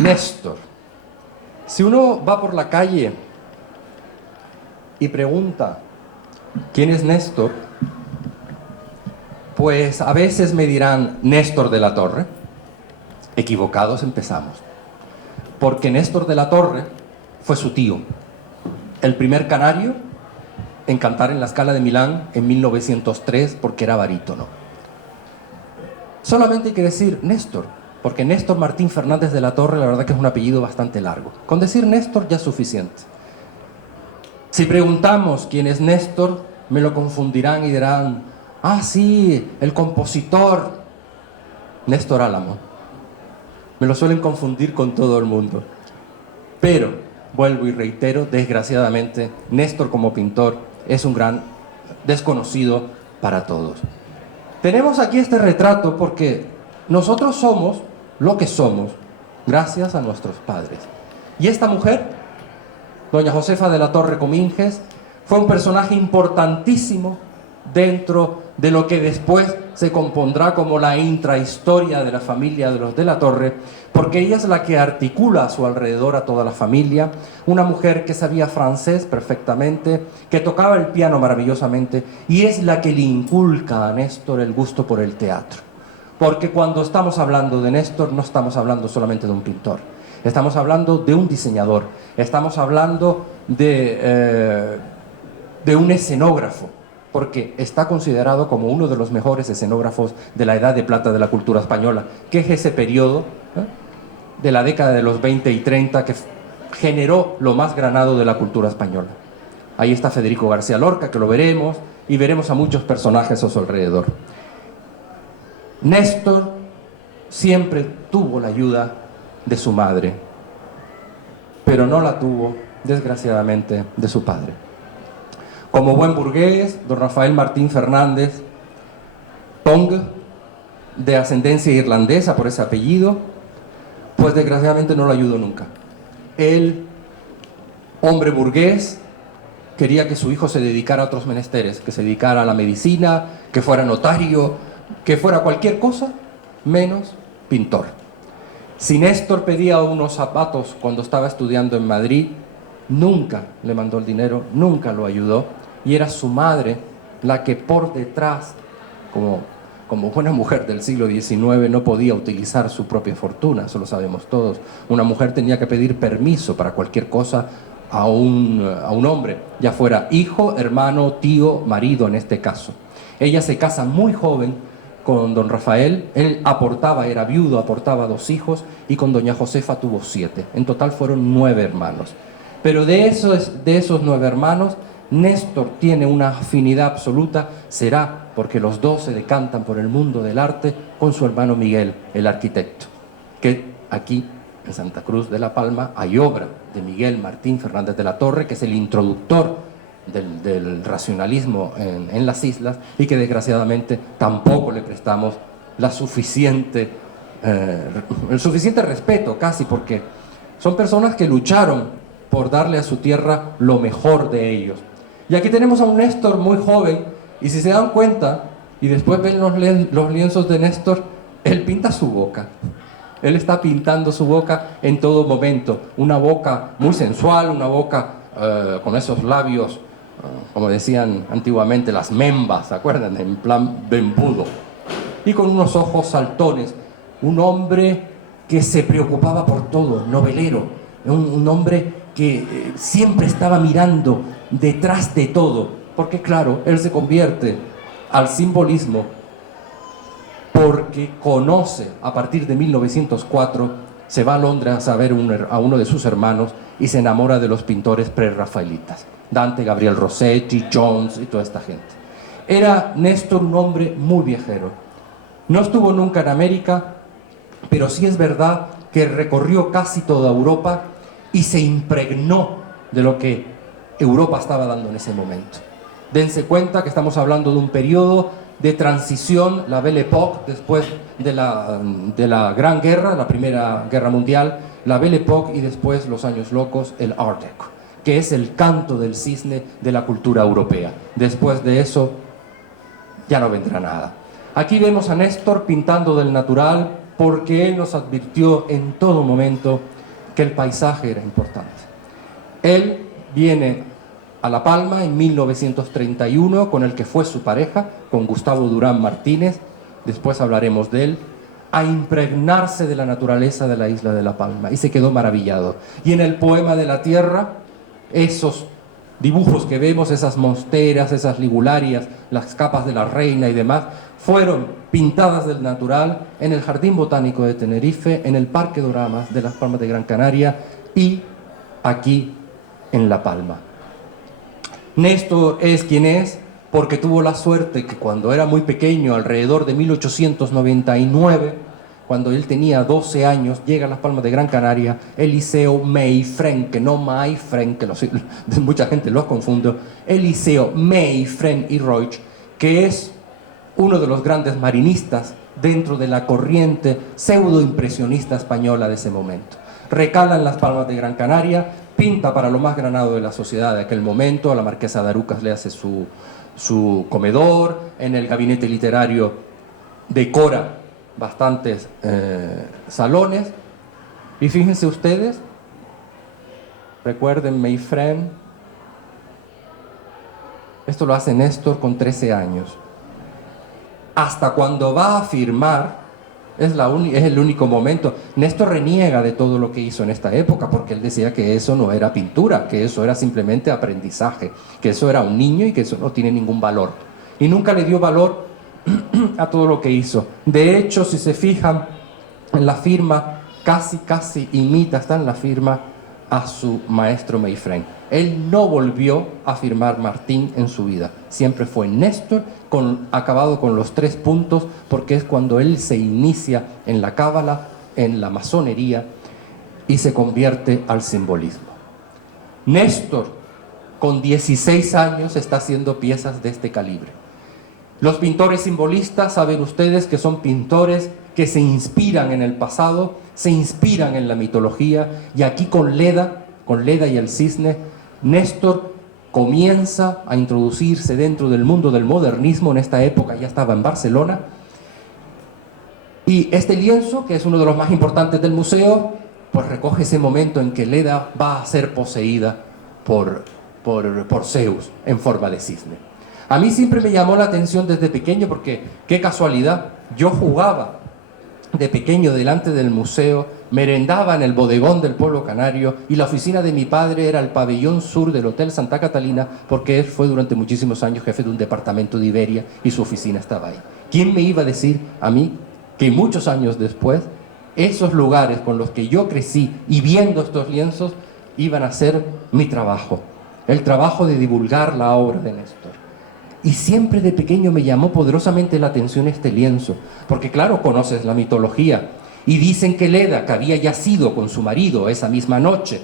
Néstor. Si uno va por la calle y pregunta quién es Néstor, pues a veces me dirán Néstor de la Torre. Equivocados empezamos. Porque Néstor de la Torre fue su tío, el primer canario en cantar en la Scala de Milán en 1903 porque era barítono. Solamente hay que decir Néstor, porque Néstor Martín Fernández de la Torre, la verdad que es un apellido bastante largo. Con decir Néstor ya es suficiente. Si preguntamos quién es Néstor, me lo confundirán y dirán, ah, sí, el compositor Néstor Álamo. Me lo suelen confundir con todo el mundo. Pero, vuelvo y reitero, desgraciadamente, Néstor como pintor es un gran desconocido para todos. Tenemos aquí este retrato porque nosotros somos lo que somos gracias a nuestros padres. Y esta mujer, doña Josefa de la Torre Cominges, fue un personaje importantísimo dentro de lo que después se compondrá como la intrahistoria de la familia de los de la Torre, porque ella es la que articula a su alrededor a toda la familia, una mujer que sabía francés perfectamente, que tocaba el piano maravillosamente, y es la que le inculca a Néstor el gusto por el teatro. Porque cuando estamos hablando de Néstor, no estamos hablando solamente de un pintor, estamos hablando de un diseñador, estamos hablando de un escenógrafo, porque está considerado como uno de los mejores escenógrafos de la Edad de Plata de la cultura española, que es ese periodo de la década de los 20 y 30 que generó lo más granado de la cultura española. Ahí está Federico García Lorca, que lo veremos, y veremos a muchos personajes a su alrededor. Néstor siempre tuvo la ayuda de su madre, pero no la tuvo, desgraciadamente, de su padre. Como buen burgués, don Rafael Martín Fernández, Tong, de ascendencia irlandesa por ese apellido, pues desgraciadamente no lo ayudó nunca. Él, hombre burgués, quería que su hijo se dedicara a otros menesteres, que se dedicara a la medicina, que fuera notario, que fuera cualquier cosa, menos pintor. Si Néstor pedía unos zapatos cuando estaba estudiando en Madrid, nunca le mandó el dinero, nunca lo ayudó, y era su madre la que por detrás, como buena mujer del siglo XIX, no podía utilizar su propia fortuna, eso lo sabemos todos. Una mujer tenía que pedir permiso para cualquier cosa a un hombre, ya fuera hijo, hermano, tío, marido en este caso. Ella se casa muy joven con don Rafael, él aportaba, era viudo, aportaba 2 hijos, y con doña Josefa tuvo 7. En total fueron 9 hermanos. Pero de esos 9 hermanos, Néstor tiene una afinidad absoluta, será porque los 2 se decantan por el mundo del arte con su hermano Miguel, el arquitecto, que aquí en Santa Cruz de la Palma hay obra de Miguel Martín Fernández de la Torre, que es el introductor del racionalismo en las islas, y que desgraciadamente tampoco le prestamos el suficiente respeto, casi, porque son personas que lucharon por darle a su tierra lo mejor de ellos. Y aquí tenemos a un Néstor muy joven, y si se dan cuenta, y después ven los lienzos de Néstor, él pinta su boca. Él está pintando su boca en todo momento. Una boca muy sensual, una boca con esos labios, como decían antiguamente, las membas, ¿se acuerdan? En plan bembudo. Y con unos ojos saltones. Un hombre que se preocupaba por todo, novelero. Un hombre que siempre estaba mirando detrás de todo, porque claro, él se convierte al simbolismo porque conoce, a partir de 1904, se va a Londres a ver a uno de sus hermanos y se enamora de los pintores prerrafaelitas, Dante, Gabriel Rossetti, Jones y toda esta gente. Era Néstor un hombre muy viajero, no estuvo nunca en América, pero sí es verdad que recorrió casi toda Europa y se impregnó de lo que Europa estaba dando en ese momento. Dense cuenta que estamos hablando de un periodo de transición, la Belle Époque, después de la Gran Guerra, la Primera Guerra Mundial, la Belle Époque, y después los años locos, el Art Deco, que es el canto del cisne de la cultura europea. Después de eso ya no vendrá nada. Aquí vemos a Néstor pintando del natural, porque él nos advirtió en todo momento que el paisaje era importante. Él viene a La Palma en 1931 con el que fue su pareja, con Gustavo Durán Martínez, después hablaremos de él, a impregnarse de la naturaleza de la isla de La Palma, y se quedó maravillado. Y en el poema de la tierra, esos dibujos que vemos, esas monsteras, esas ligularias, las capas de la reina y demás, fueron pintadas del natural en el Jardín Botánico de Tenerife, en el Parque Doramas de Las Palmas de Gran Canaria y aquí en La Palma. Néstor es quien es porque tuvo la suerte que cuando era muy pequeño, alrededor de 1899, cuando él tenía 12 años, llega a Las Palmas de Gran Canaria el Liceo Meifrén, que no Maifrén, que mucha gente los confunde, el Liceo Meifrén y Roig, que es uno de los grandes marinistas dentro de la corriente pseudo-impresionista española de ese momento. Recala en Las Palmas de Gran Canaria, pinta para lo más granado de la sociedad de aquel momento, a la marquesa de Arucas le hace su comedor, en el gabinete literario decora bastantes salones, y fíjense ustedes, recuerden Meifrén, esto lo hace Néstor con 13 años. Hasta cuando va a firmar, es el único momento. Néstor reniega de todo lo que hizo en esta época, porque él decía que eso no era pintura, que eso era simplemente aprendizaje, que eso era un niño y que eso no tiene ningún valor. Y nunca le dio valor a todo lo que hizo. De hecho, si se fijan en la firma, casi imita, está en la firma, a su maestro Meifrén. Él no volvió a firmar Martín en su vida. Siempre fue Néstor, acabado con los 3 puntos, porque es cuando él se inicia en la cábala, en la masonería, y se convierte al simbolismo. Néstor, con 16 años, está haciendo piezas de este calibre. Los pintores simbolistas, saben ustedes que son pintores que se inspiran en el pasado, se inspiran en la mitología, y aquí con Leda y el cisne, Néstor comienza a introducirse dentro del mundo del modernismo. En esta época ya estaba en Barcelona, y este lienzo, que es uno de los más importantes del museo, pues recoge ese momento en que Leda va a ser poseída por Zeus en forma de cisne. A mí siempre me llamó la atención desde pequeño, porque qué casualidad, yo jugaba de pequeño delante del museo, merendaba en el bodegón del pueblo canario, y la oficina de mi padre era el pabellón sur del Hotel Santa Catalina, porque él fue durante muchísimos años jefe de un departamento de Iberia y su oficina estaba ahí. ¿Quién me iba a decir a mí que muchos años después esos lugares con los que yo crecí y viendo estos lienzos iban a ser mi trabajo, el trabajo de divulgar la obra de Néstor? Y siempre de pequeño me llamó poderosamente la atención este lienzo, porque claro, conoces la mitología, y dicen que Leda, que había yacido con su marido esa misma noche,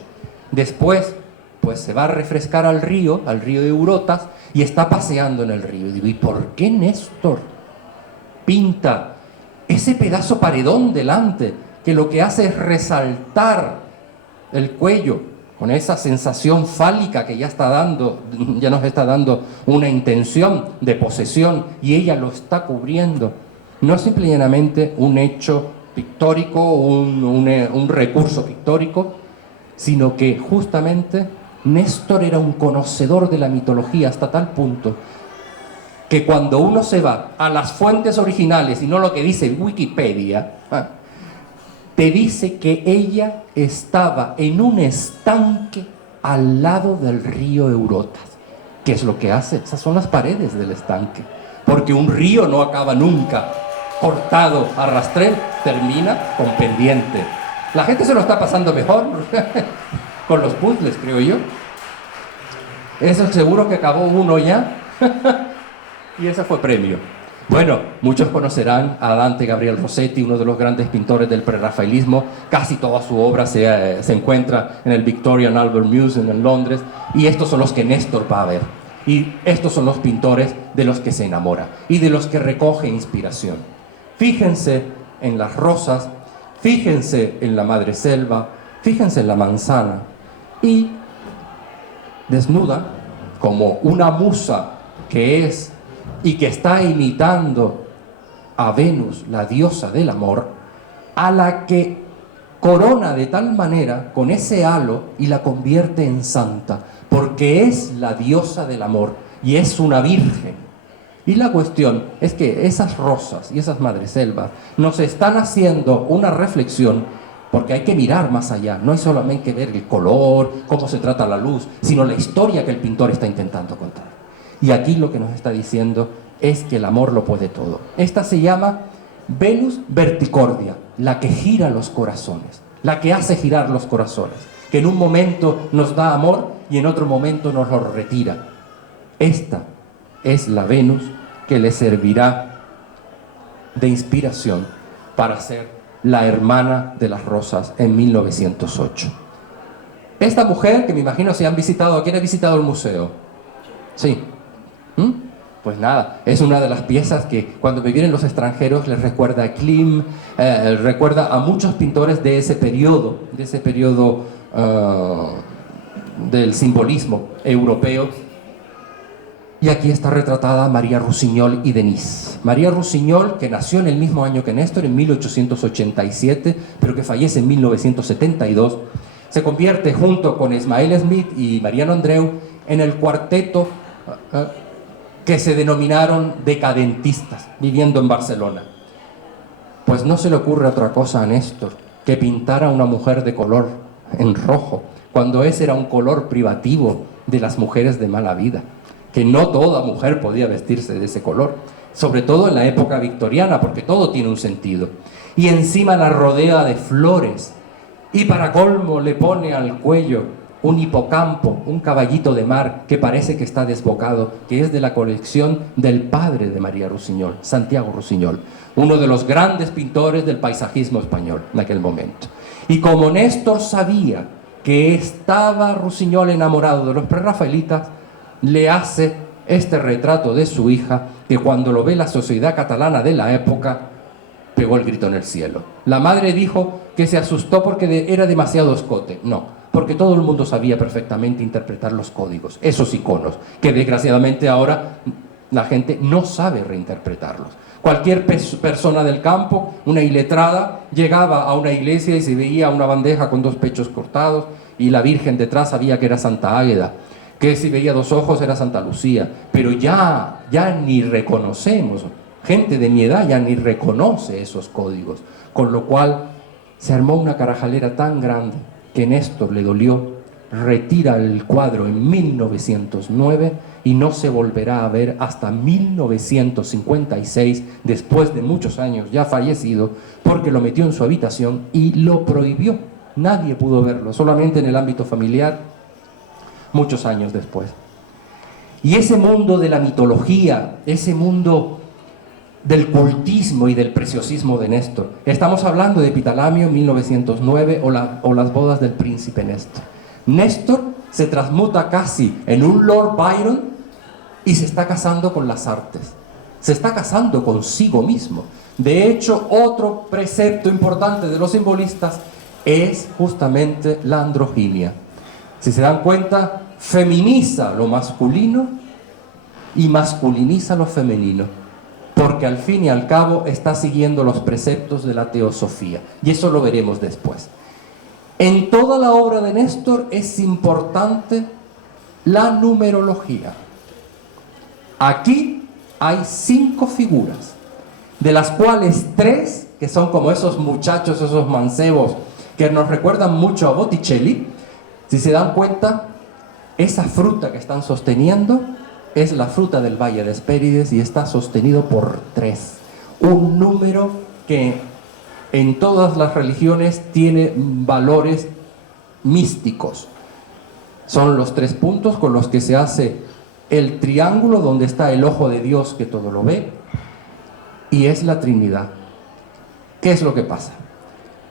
después pues se va a refrescar al río de Eurotas, y está paseando en el río. Y digo, ¿y por qué Néstor pinta ese pedazo paredón delante, que lo que hace es resaltar el cuello con esa sensación fálica que ya nos está dando una intención de posesión, y ella lo está cubriendo? No es simple y llanamente un hecho pictórico, un recurso pictórico, sino que justamente Néstor era un conocedor de la mitología hasta tal punto que cuando uno se va a las fuentes originales y no lo que dice Wikipedia, te dice que ella estaba en un estanque al lado del río Eurotas. ¿Qué es lo que hace? Esas son las paredes del estanque, porque un río no acaba nunca cortado a rastrel, termina con pendiente. La gente se lo está pasando mejor con los puzzles, creo yo. Es el seguro que acabó uno ya y ese fue premio. Bueno, muchos conocerán a Dante Gabriel Rossetti, uno de los grandes pintores del prerrafaelismo. Casi toda su obra se encuentra en el Victorian Albert Museum en Londres, y estos son los que Néstor va a ver. Y estos son los pintores de los que se enamora y de los que recoge inspiración. Fíjense en las rosas, fíjense en la madreselva, fíjense en la manzana, y desnuda como una musa que es y que está imitando a Venus, la diosa del amor, a la que corona de tal manera con ese halo y la convierte en santa, porque es la diosa del amor y es una virgen. Y la cuestión es que esas rosas y esas madreselvas nos están haciendo una reflexión, porque hay que mirar más allá, no hay solamente que ver el color, cómo se trata la luz, sino la historia que el pintor está intentando contar. Y aquí lo que nos está diciendo es que el amor lo puede todo. Esta se llama Venus Verticordia, la que gira los corazones, la que hace girar los corazones, que en un momento nos da amor y en otro momento nos lo retira. Esta es la Venus que le servirá de inspiración para ser la hermana de las rosas en 1908. Esta mujer, que me imagino si han visitado, ¿quién ha visitado el museo? Sí. Pues nada, es una de las piezas que cuando me vienen los extranjeros les recuerda a Klim, recuerda a muchos pintores de ese periodo del simbolismo europeo. Y aquí está retratada María Rusiñol y Denis. María Rusiñol, que nació en el mismo año que Néstor, en 1887, pero que fallece en 1972, se convierte junto con Ismael Smith y Mariano Andreu en el cuarteto que se denominaron decadentistas, viviendo en Barcelona. Pues no se le ocurre otra cosa a Néstor que pintar a una mujer de color en rojo, cuando ese era un color privativo de las mujeres de mala vida, que no toda mujer podía vestirse de ese color, sobre todo en la época victoriana, porque todo tiene un sentido. Y encima la rodea de flores, y para colmo le pone al cuello un hipocampo, un caballito de mar que parece que está desbocado, que es de la colección del padre de María Rusiñol, Santiago Rusiñol, uno de los grandes pintores del paisajismo español en aquel momento. Y como Néstor sabía que estaba Rusiñol enamorado de los prerrafaelitas, le hace este retrato de su hija, que cuando lo ve la sociedad catalana de la época, pegó el grito en el cielo. La madre dijo que se asustó porque era demasiado escote. No, porque todo el mundo sabía perfectamente interpretar los códigos, esos iconos, que desgraciadamente ahora la gente no sabe reinterpretarlos. Cualquier persona del campo, una iletrada, llegaba a una iglesia y se veía una bandeja con 2 pechos cortados y la Virgen detrás sabía que era Santa Águeda, que si veía 2 ojos era Santa Lucía, pero ya ni reconocemos, gente de mi edad ya ni reconoce esos códigos, con lo cual se armó una carajalera tan grande que Néstor le dolió, retira el cuadro en 1909 y no se volverá a ver hasta 1956, después de muchos años ya fallecido, porque lo metió en su habitación y lo prohibió. Nadie pudo verlo, solamente en el ámbito familiar, muchos años después. Y ese mundo de la mitología, ese mundo del cultismo y del preciosismo de Néstor. Estamos hablando de Epitalamio 1909 o las bodas del príncipe Néstor. Néstor se transmuta casi en un Lord Byron y se está casando con las artes. Se está casando consigo mismo. De hecho, otro precepto importante de los simbolistas es justamente la androginia. Si se dan cuenta, feminiza lo masculino y masculiniza lo femenino, porque al fin y al cabo está siguiendo los preceptos de la teosofía, y eso lo veremos después. En toda la obra de Néstor es importante la numerología. Aquí hay 5 figuras, de las cuales 3, que son como esos muchachos, esos mancebos, que nos recuerdan mucho a Botticelli. Si se dan cuenta, esa fruta que están sosteniendo es la fruta del Valle de Hespérides y está sostenido por 3. Un número que en todas las religiones tiene valores místicos. Son los 3 puntos con los que se hace el triángulo donde está el ojo de Dios que todo lo ve, y es la Trinidad. ¿Qué es lo que pasa?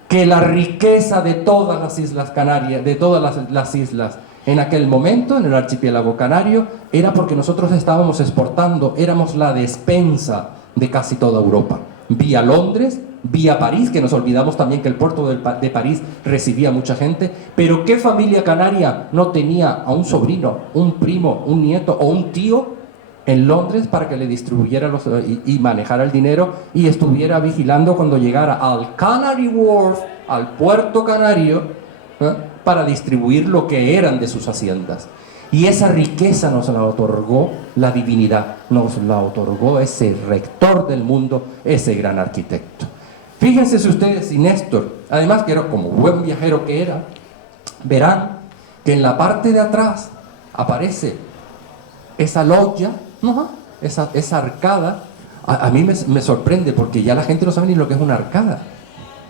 Que la riqueza de todas las Islas Canarias, de todas las islas en aquel momento, en el archipiélago canario, era porque nosotros estábamos exportando, éramos la despensa de casi toda Europa, vía Londres, vía París, que nos olvidamos también que el puerto de París recibía mucha gente. Pero ¿qué familia canaria no tenía a un sobrino, un primo, un nieto o un tío en Londres para que le distribuyera y manejara el dinero y estuviera vigilando cuando llegara al Canary Wharf, al puerto canario, para distribuir lo que eran de sus haciendas. Y esa riqueza nos la otorgó la divinidad, nos la otorgó ese rector del mundo, ese gran arquitecto. Fíjense si ustedes, y Néstor, además que era como buen viajero que era, verán que en la parte de atrás aparece esa loggia, esa arcada. A mí me sorprende porque ya la gente no sabe ni lo que es una arcada.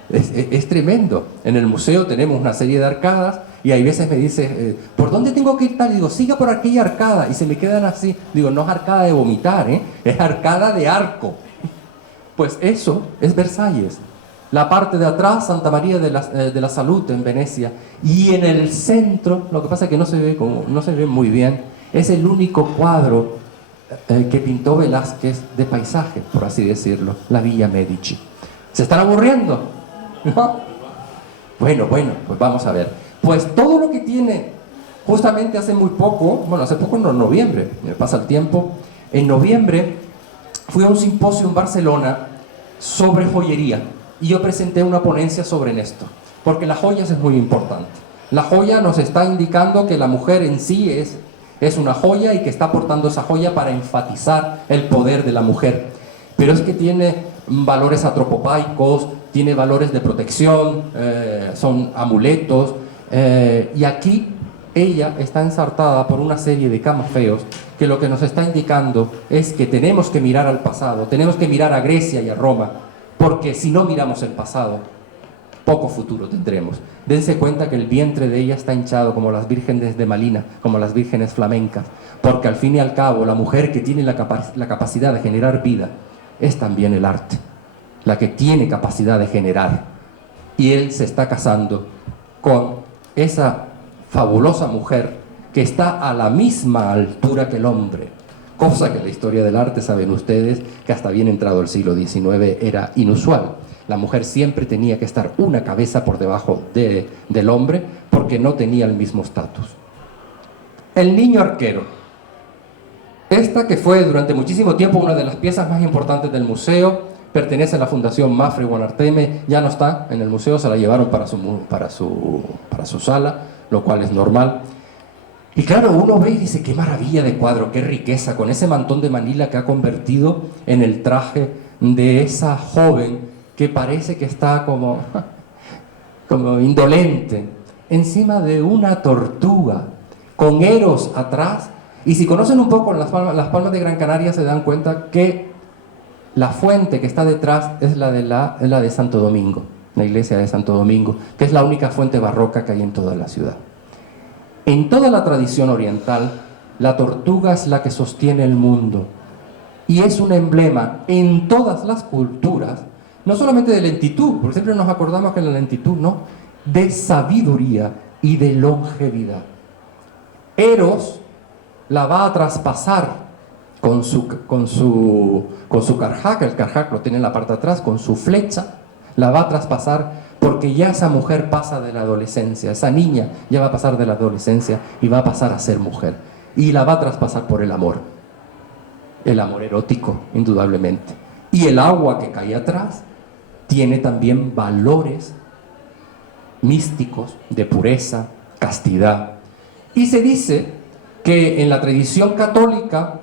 Es tremendo. En el museo tenemos una serie de arcadas y hay veces me dice, ¿por dónde tengo que ir tal? Y digo, siga por aquella arcada. Y se me quedan así. Digo, no es arcada de vomitar, es arcada de arco. Pues eso es Versalles. La parte de atrás, Santa María de la Salud en Venecia. Y en el centro, lo que pasa es que no se ve muy bien, es el único cuadro que pintó Velázquez de paisaje, por así decirlo, la Villa Medici. ¿Se están aburriendo? ¿No? Bueno, pues vamos a ver. Pues todo lo que tiene, justamente hace muy poco, hace poco no, en noviembre, me pasa el tiempo, en noviembre fui a un simposio en Barcelona sobre joyería y yo presenté una ponencia sobre esto, porque las joyas es muy importante. La joya nos está indicando que la mujer en sí es una joya y que está aportando esa joya para enfatizar el poder de la mujer. Pero es que tiene valores antropopaicos, tiene valores de protección, son amuletos, y aquí ella está ensartada por una serie de camafeos que lo que nos está indicando es que tenemos que mirar al pasado, tenemos que mirar a Grecia y a Roma, porque si no miramos el pasado, poco futuro tendremos. Dense cuenta que el vientre de ella está hinchado como las vírgenes de Malina, como las vírgenes flamencas, porque al fin y al cabo la mujer que tiene la capacidad de generar vida es también el arte, la que tiene capacidad de generar. Y él se está casando con esa fabulosa mujer que está a la misma altura que el hombre, cosa que en la historia del arte saben ustedes que hasta bien entrado el siglo XIX era inusual. La mujer siempre tenía que estar una cabeza por debajo del hombre porque no tenía el mismo estatus. El niño arquero. Esta que fue durante muchísimo tiempo una de las piezas más importantes del museo, pertenece a la Fundación Mafre Guanarteme, ya no está en el museo, se la llevaron para su sala, lo cual es normal. Y claro, uno ve y dice, qué maravilla de cuadro, qué riqueza, con ese mantón de Manila que ha convertido en el traje de esa joven que parece que está como indolente, encima de una tortuga, con Eros atrás. Y si conocen un poco las Palmas de Gran Canaria, se dan cuenta que la fuente que está detrás es la de Santo Domingo, la iglesia de Santo Domingo, que es la única fuente barroca que hay en toda la ciudad. En toda la tradición oriental, la tortuga es la que sostiene el mundo y es un emblema en todas las culturas, no solamente de lentitud, porque siempre nos acordamos que la lentitud, no, de sabiduría y de longevidad. Eros la va a traspasar con su karjak, el karjak lo tiene en la parte de atrás, con su flecha, la va a traspasar porque ya esa mujer pasa de la adolescencia, esa niña ya va a pasar de la adolescencia y va a pasar a ser mujer. Y la va a traspasar por el amor erótico, indudablemente. Y el agua que cae atrás tiene también valores místicos de pureza, castidad. Y se dice que en la tradición católica,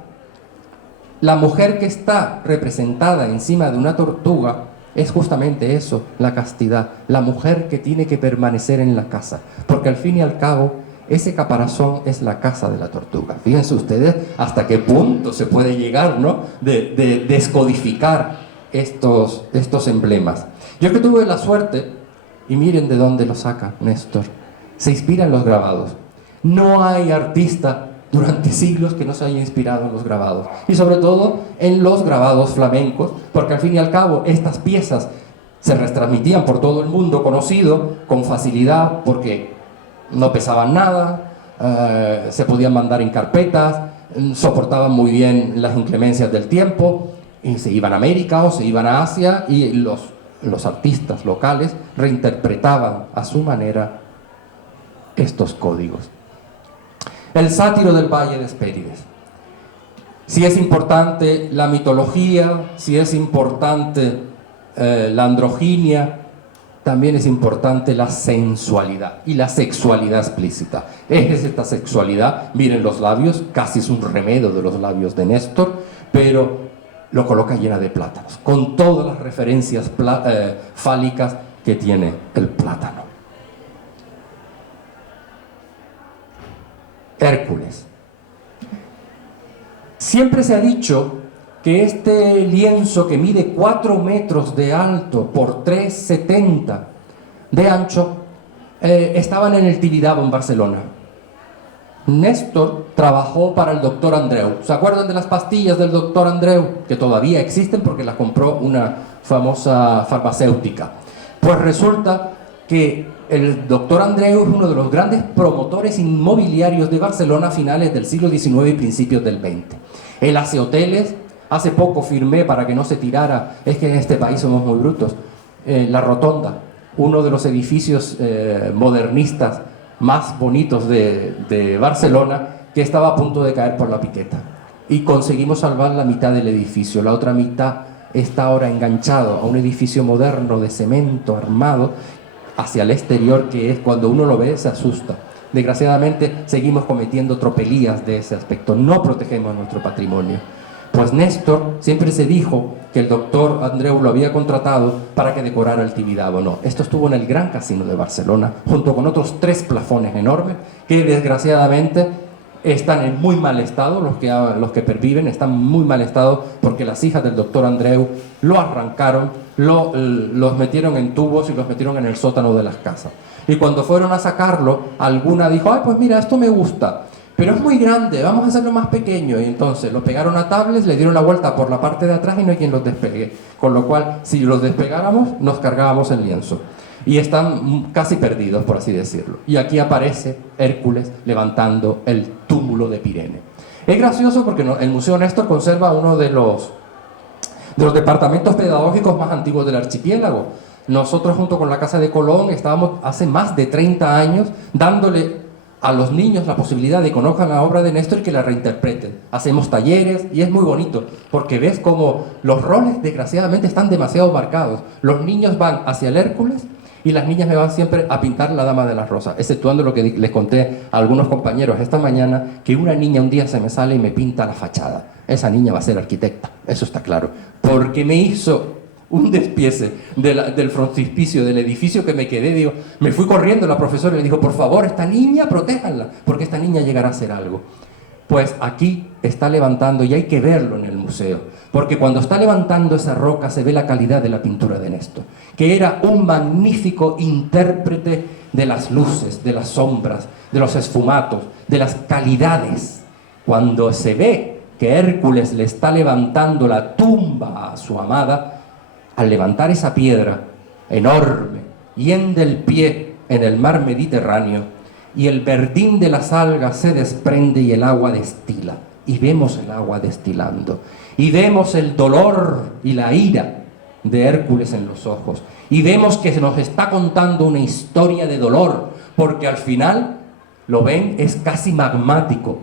la mujer que está representada encima de una tortuga es justamente eso, la castidad, la mujer que tiene que permanecer en la casa, porque al fin y al cabo ese caparazón es la casa de la tortuga. Fíjense ustedes hasta qué punto se puede llegar, ¿no?, de descodificar estos emblemas. Yo que tuve la suerte, y miren de dónde lo saca Néstor, se inspira en los grabados. No hay artista durante siglos que no se haya inspirado en los grabados, y sobre todo en los grabados flamencos, porque al fin y al cabo estas piezas se retransmitían por todo el mundo conocido con facilidad porque no pesaban nada, se podían mandar en carpetas, soportaban muy bien las inclemencias del tiempo, y se iban a América o se iban a Asia y los artistas locales reinterpretaban a su manera estos códigos. El sátiro del Valle de Hespérides. Si es importante la mitología, si es importante la androginia, también es importante la sensualidad y la sexualidad explícita. Es esta sexualidad, miren los labios, casi es un remedio de los labios de Néstor, pero lo coloca llena de plátanos, con todas las referencias fálicas que tiene el plátano. Hércules. Siempre se ha dicho que este lienzo que mide 4 metros de alto por 3,70 de ancho, estaban en el Tibidabo en Barcelona. Néstor trabajó para el doctor Andreu. ¿Se acuerdan de las pastillas del doctor Andreu? Que todavía existen porque las compró una famosa farmacéutica. Pues resulta que el doctor Andreu es uno de los grandes promotores inmobiliarios de Barcelona a finales del siglo XIX y principios del XX. Él hace hoteles. Hace poco firmé, para que no se tirara, es que en este país somos muy brutos, la Rotonda, uno de los edificios modernistas más bonitos de Barcelona, que estaba a punto de caer por la piqueta. Y conseguimos salvar la mitad del edificio. La otra mitad está ahora enganchado a un edificio moderno de cemento armado hacia el exterior, que es cuando uno lo ve se asusta. Desgraciadamente seguimos cometiendo tropelías de ese aspecto. No protegemos nuestro patrimonio. Pues Néstor siempre se dijo que el doctor Andreu lo había contratado para que decorara el Tibidabo. No, esto estuvo en el Gran Casino de Barcelona, junto con otros 3 plafones enormes que desgraciadamente están en muy mal estado. Los que perviven están en muy mal estado porque las hijas del doctor Andreu lo arrancaron, los metieron en tubos y los metieron en el sótano de las casas. Y cuando fueron a sacarlo, alguna dijo: ay, pues mira, esto me gusta, pero es muy grande, vamos a hacerlo más pequeño. Y entonces lo pegaron a tablets, le dieron la vuelta por la parte de atrás y no hay quien los despegue. Con lo cual, si los despegáramos, nos cargábamos el lienzo. Y están casi perdidos, por así decirlo. Y aquí aparece Hércules levantando el túmulo de Pirene. Es gracioso porque el Museo Néstor conserva uno de los departamentos pedagógicos más antiguos del archipiélago. Nosotros, junto con la Casa de Colón, estábamos hace más de 30 años dándole a los niños la posibilidad de que conozcan la obra de Néstor y que la reinterpreten. Hacemos talleres y es muy bonito porque ves como los roles desgraciadamente están demasiado marcados. Los niños van hacia el Hércules y las niñas me van siempre a pintar la Dama de las Rosas, exceptuando lo que les conté a algunos compañeros esta mañana, que una niña un día se me sale y me pinta la fachada. Esa niña va a ser arquitecta, eso está claro, porque me hizo un despiece del frontispicio del edificio que me quedé. Digo, me fui corriendo, la profesora le dijo: por favor, esta niña, protéjanla, porque esta niña llegará a ser algo. Pues aquí está levantando, y hay que verlo en el museo, porque cuando está levantando esa roca se ve la calidad de la pintura de Néstor, que era un magnífico intérprete de las luces, de las sombras, de los esfumatos, de las calidades. Cuando se ve que Hércules le está levantando la tumba a su amada, al levantar esa piedra enorme, hiende el pie en el mar Mediterráneo, y el verdín de las algas se desprende y el agua destila, y vemos el agua destilando, y vemos el dolor y la ira de Hércules en los ojos, y vemos que se nos está contando una historia de dolor, porque al final, lo ven, es casi magmático.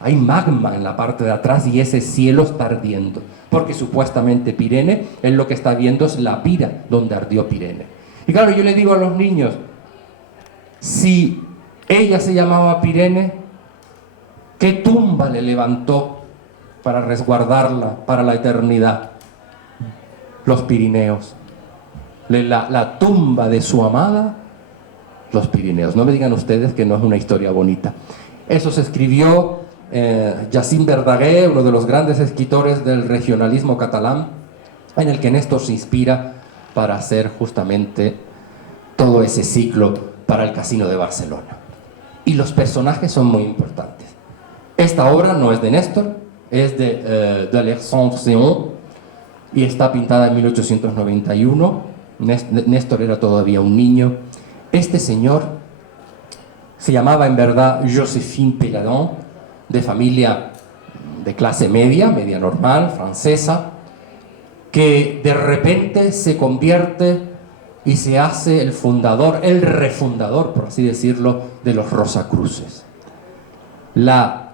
Hay magma en la parte de atrás y ese cielo está ardiendo, porque supuestamente Pirene, él lo que está viendo es la pira donde ardió Pirene. Y claro, yo le digo a los niños, si ella se llamaba Pirene, ¿qué tumba le levantó para resguardarla para la eternidad? Los Pirineos. La tumba de su amada, los Pirineos. No me digan ustedes que no es una historia bonita. Eso se escribió Jacint Verdaguer, uno de los grandes escritores del regionalismo catalán, en el que Néstor se inspira para hacer justamente todo ese ciclo para el Casino de Barcelona. Y los personajes son muy importantes. Esta obra no es de Néstor, es de Alexandre Séon y está pintada en 1891. Néstor era todavía un niño. Este señor se llamaba en verdad Joséphine Péladan, de familia de clase media, media normal, francesa, que de repente se convierte y se hace el fundador, el refundador, por así decirlo, de los Rosacruces. La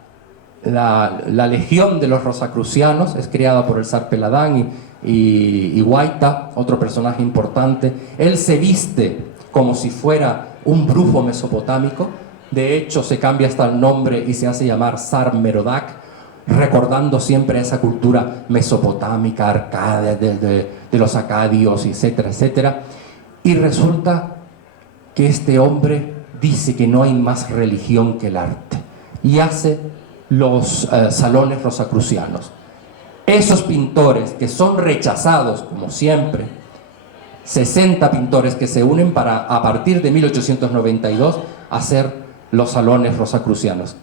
la Legión de los Rosacrucianos es creada por el zar Peladán y Guaita, otro personaje importante. Él se viste como si fuera un brujo mesopotámico. De hecho, se cambia hasta el nombre y se hace llamar Zar Merodach, recordando siempre esa cultura mesopotámica, arcade, de los acadios, etcétera, etcétera. Y resulta que este hombre dice que no hay más religión que el arte y hace los salones rosacrucianos. Esos pintores que son rechazados, como siempre, 60 pintores que se unen para, a partir de 1892, hacer los salones rosacrucianos.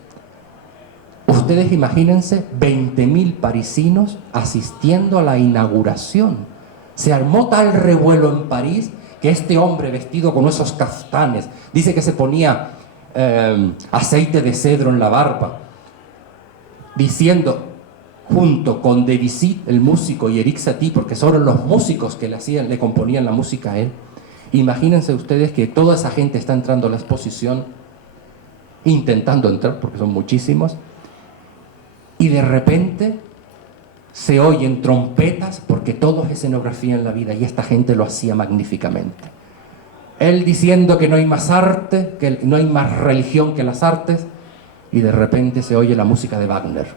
Ustedes imagínense 20.000 parisinos asistiendo a la inauguración. Se armó tal revuelo en París que este hombre vestido con esos caftanes, dice que se ponía aceite de cedro en la barba, diciendo, junto con Debussy, el músico, y Erik Satie, porque son los músicos que le componían la música a él. Imagínense ustedes que toda esa gente está entrando a la exposición, intentando entrar, porque son muchísimos, y de repente se oyen trompetas, porque todo es escenografía en la vida, y esta gente lo hacía magníficamente. Él diciendo que no hay más arte, que no hay más religión que las artes, y de repente se oye la música de Wagner.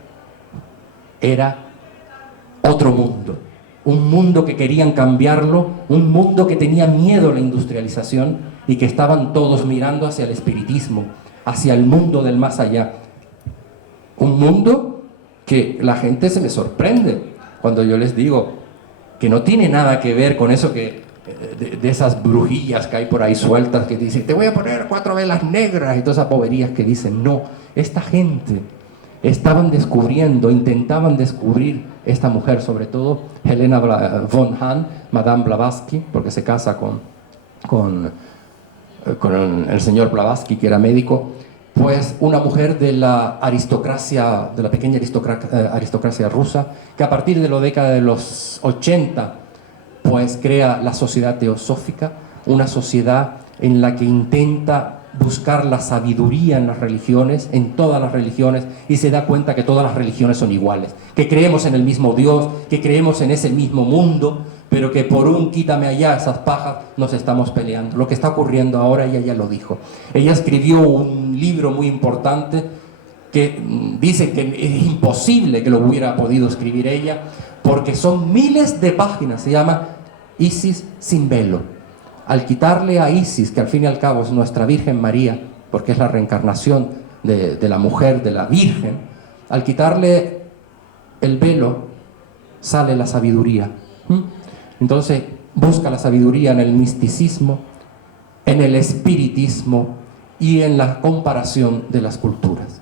Era otro mundo, un mundo que querían cambiarlo, un mundo que tenía miedo a la industrialización y que estaban todos mirando hacia el espiritismo, hacia el mundo del más allá. Un mundo que la gente se me sorprende cuando yo les digo que no tiene nada que ver con eso que de esas brujillas que hay por ahí sueltas que dicen, te voy a poner 4 velas negras y todas esas boberías que dicen. No, esta gente estaban descubriendo, intentaban descubrir esta mujer, sobre todo Helena von Hahn, Madame Blavatsky, porque se casa con el señor Blavatsky, que era médico, pues una mujer de la aristocracia, de la pequeña aristocracia rusa, que a partir de la década de los 80, pues crea la Sociedad Teosófica, una sociedad en la que intenta buscar la sabiduría en las religiones, en todas las religiones, y se da cuenta que todas las religiones son iguales, que creemos en el mismo Dios, que creemos en ese mismo mundo, pero que por un quítame allá esas pajas nos estamos peleando. Lo que está ocurriendo ahora, ella ya lo dijo. Ella escribió un libro muy importante que dice que es imposible que lo hubiera podido escribir ella, porque son miles de páginas. Se llama Isis sin velo. Al quitarle a Isis, que al fin y al cabo es nuestra Virgen María, porque es la reencarnación de la mujer, de la Virgen, al quitarle el velo sale la sabiduría. Entonces busca la sabiduría en el misticismo, en el espiritismo y en la comparación de las culturas,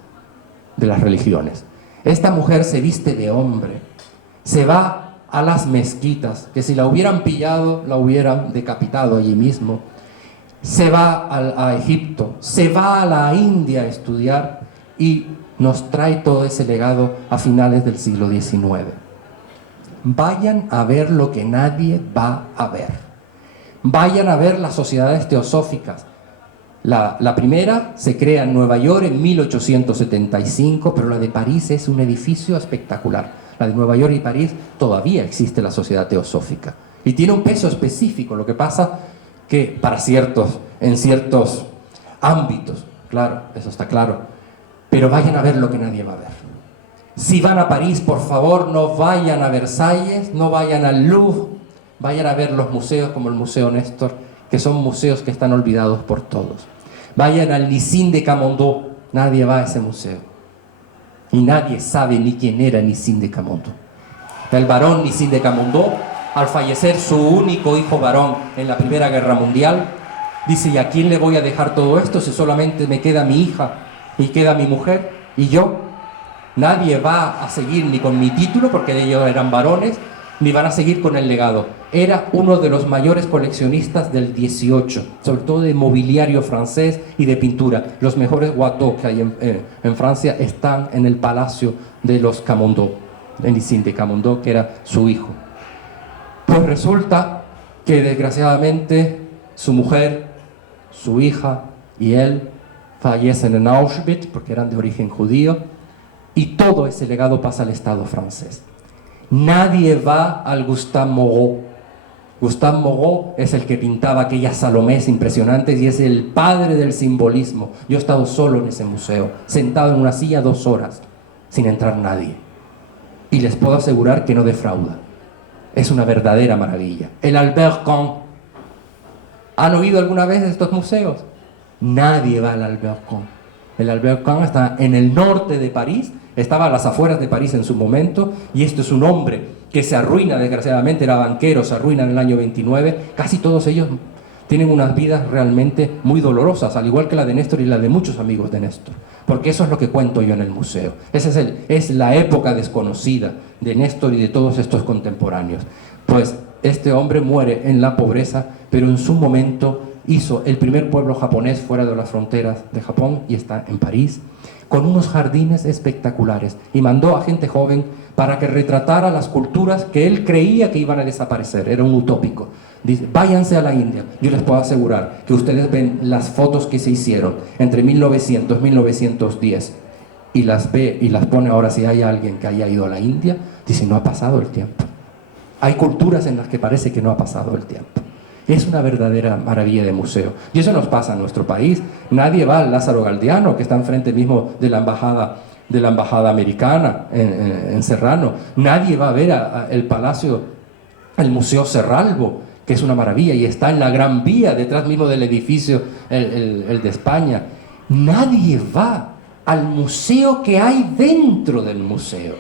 de las religiones. Esta mujer se viste de hombre, se va a las mezquitas, que si la hubieran pillado, la hubieran decapitado allí mismo. Se va a Egipto, se va a la India a estudiar y nos trae todo ese legado a finales del siglo XIX. Vayan a ver lo que nadie va a ver. Vayan a ver las sociedades teosóficas. La primera se crea en Nueva York en 1875, pero la de París es un edificio espectacular. La de Nueva York y París todavía existe la sociedad teosófica y tiene un peso específico. Lo que pasa que en ciertos ámbitos, claro, eso está claro, pero vayan a ver lo que nadie va a ver. Si van a París, por favor, no vayan a Versalles, no vayan al Louvre, vayan a ver los museos como el Museo Néstor, que son museos que están olvidados por todos. Vayan al Nissim de Camondo, nadie va a ese museo. Y nadie sabe ni quién era Nissim de Camondo. El barón Nissim de Camondo, al fallecer su único hijo varón en la Primera Guerra Mundial, dice, ¿y a quién le voy a dejar todo esto si solamente me queda mi hija y queda mi mujer y yo? Nadie va a seguir ni con mi título, porque ellos eran varones, ni van a seguir con el legado. Era uno de los mayores coleccionistas del 18, sobre todo de mobiliario francés y de pintura. Los mejores Watteau que hay en Francia están en el palacio de los Camondo, en Nissim de Camondo, que era su hijo. Pues resulta que desgraciadamente su mujer, su hija y él fallecen en Auschwitz, porque eran de origen judío, y todo ese legado pasa al Estado francés. Nadie va al Gustave Moreau. Gustave Moreau es el que pintaba aquellas Salomés impresionantes y es el padre del simbolismo. Yo he estado solo en ese museo, sentado en una silla 2 horas, sin entrar nadie. Y les puedo asegurar que no defrauda. Es una verdadera maravilla. El Albert Camus. ¿Han oído alguna vez de estos museos? Nadie va al Albert Camus. El Albert Camus está en el norte de París, estaba a las afueras de París en su momento, y esto es un hombre que se arruina, desgraciadamente, era banquero, se arruina en el año 29. Casi todos ellos tienen unas vidas realmente muy dolorosas, al igual que la de Néstor y la de muchos amigos de Néstor, porque eso es lo que cuento yo en el museo. Esa es la época desconocida de Néstor y de todos estos contemporáneos. Pues este hombre muere en la pobreza, pero en su momento hizo el primer pueblo japonés fuera de las fronteras de Japón, y está en París, con unos jardines espectaculares, y mandó a gente joven para que retratara las culturas que él creía que iban a desaparecer. Era un utópico. Dice, váyanse a la India. Yo les puedo asegurar que ustedes ven las fotos que se hicieron entre 1900 y 1910 y las ve y las pone ahora. Si hay alguien que haya ido a la India, dice, no ha pasado el tiempo. Hay culturas en las que parece que no ha pasado el tiempo. Es una verdadera maravilla de museo. Y eso nos pasa en nuestro país. Nadie va al Lázaro Galdiano, que está enfrente mismo de la embajada americana en Serrano. Nadie va a ver el palacio, el Museo Serralbo, que es una maravilla, y está en la Gran Vía, detrás mismo del edificio, el de España. Nadie va al museo que hay dentro del museo.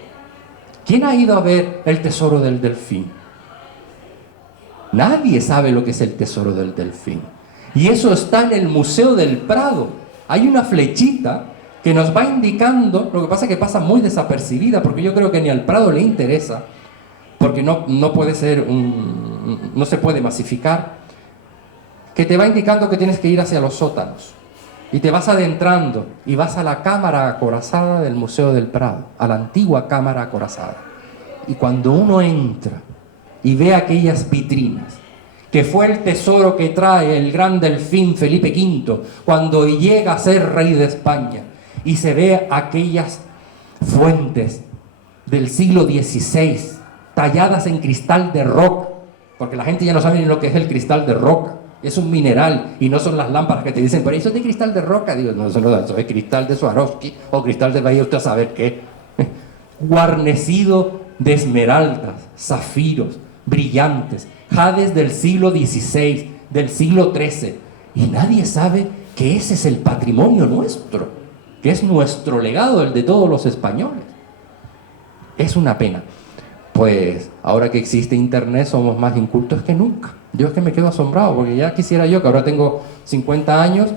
¿Quién ha ido a ver el Tesoro del Delfín? Nadie sabe lo que es el Tesoro del Delfín. Y eso está en el Museo del Prado. Hay una flechita que nos va indicando, lo que pasa es que pasa muy desapercibida, porque yo creo que ni al Prado le interesa, porque no puede ser no se puede masificar, que te va indicando que tienes que ir hacia los sótanos. Y te vas adentrando y vas a la cámara acorazada del Museo del Prado, a la antigua cámara acorazada. Y cuando uno entra y ve aquellas vitrinas, que fue el tesoro que trae el gran delfín Felipe V cuando llega a ser rey de España, y se ve aquellas fuentes del siglo XVI talladas en cristal de roca, porque la gente ya no sabe ni lo que es el cristal de roca. Es un mineral y no son las lámparas que te dicen, pero eso es de cristal de roca. Digo, no, eso es cristal de Swarovski o cristal de vaya usted a saber qué. Guarnecido de esmeraldas, zafiros, brillantes, jades del siglo XVI, del siglo XIII. Y nadie sabe que ese es el patrimonio nuestro, que es nuestro legado, el de todos los españoles. Es una pena. Pues ahora que existe internet somos más incultos que nunca. Yo es que me quedo asombrado, porque ya quisiera yo, que ahora tengo 50 años,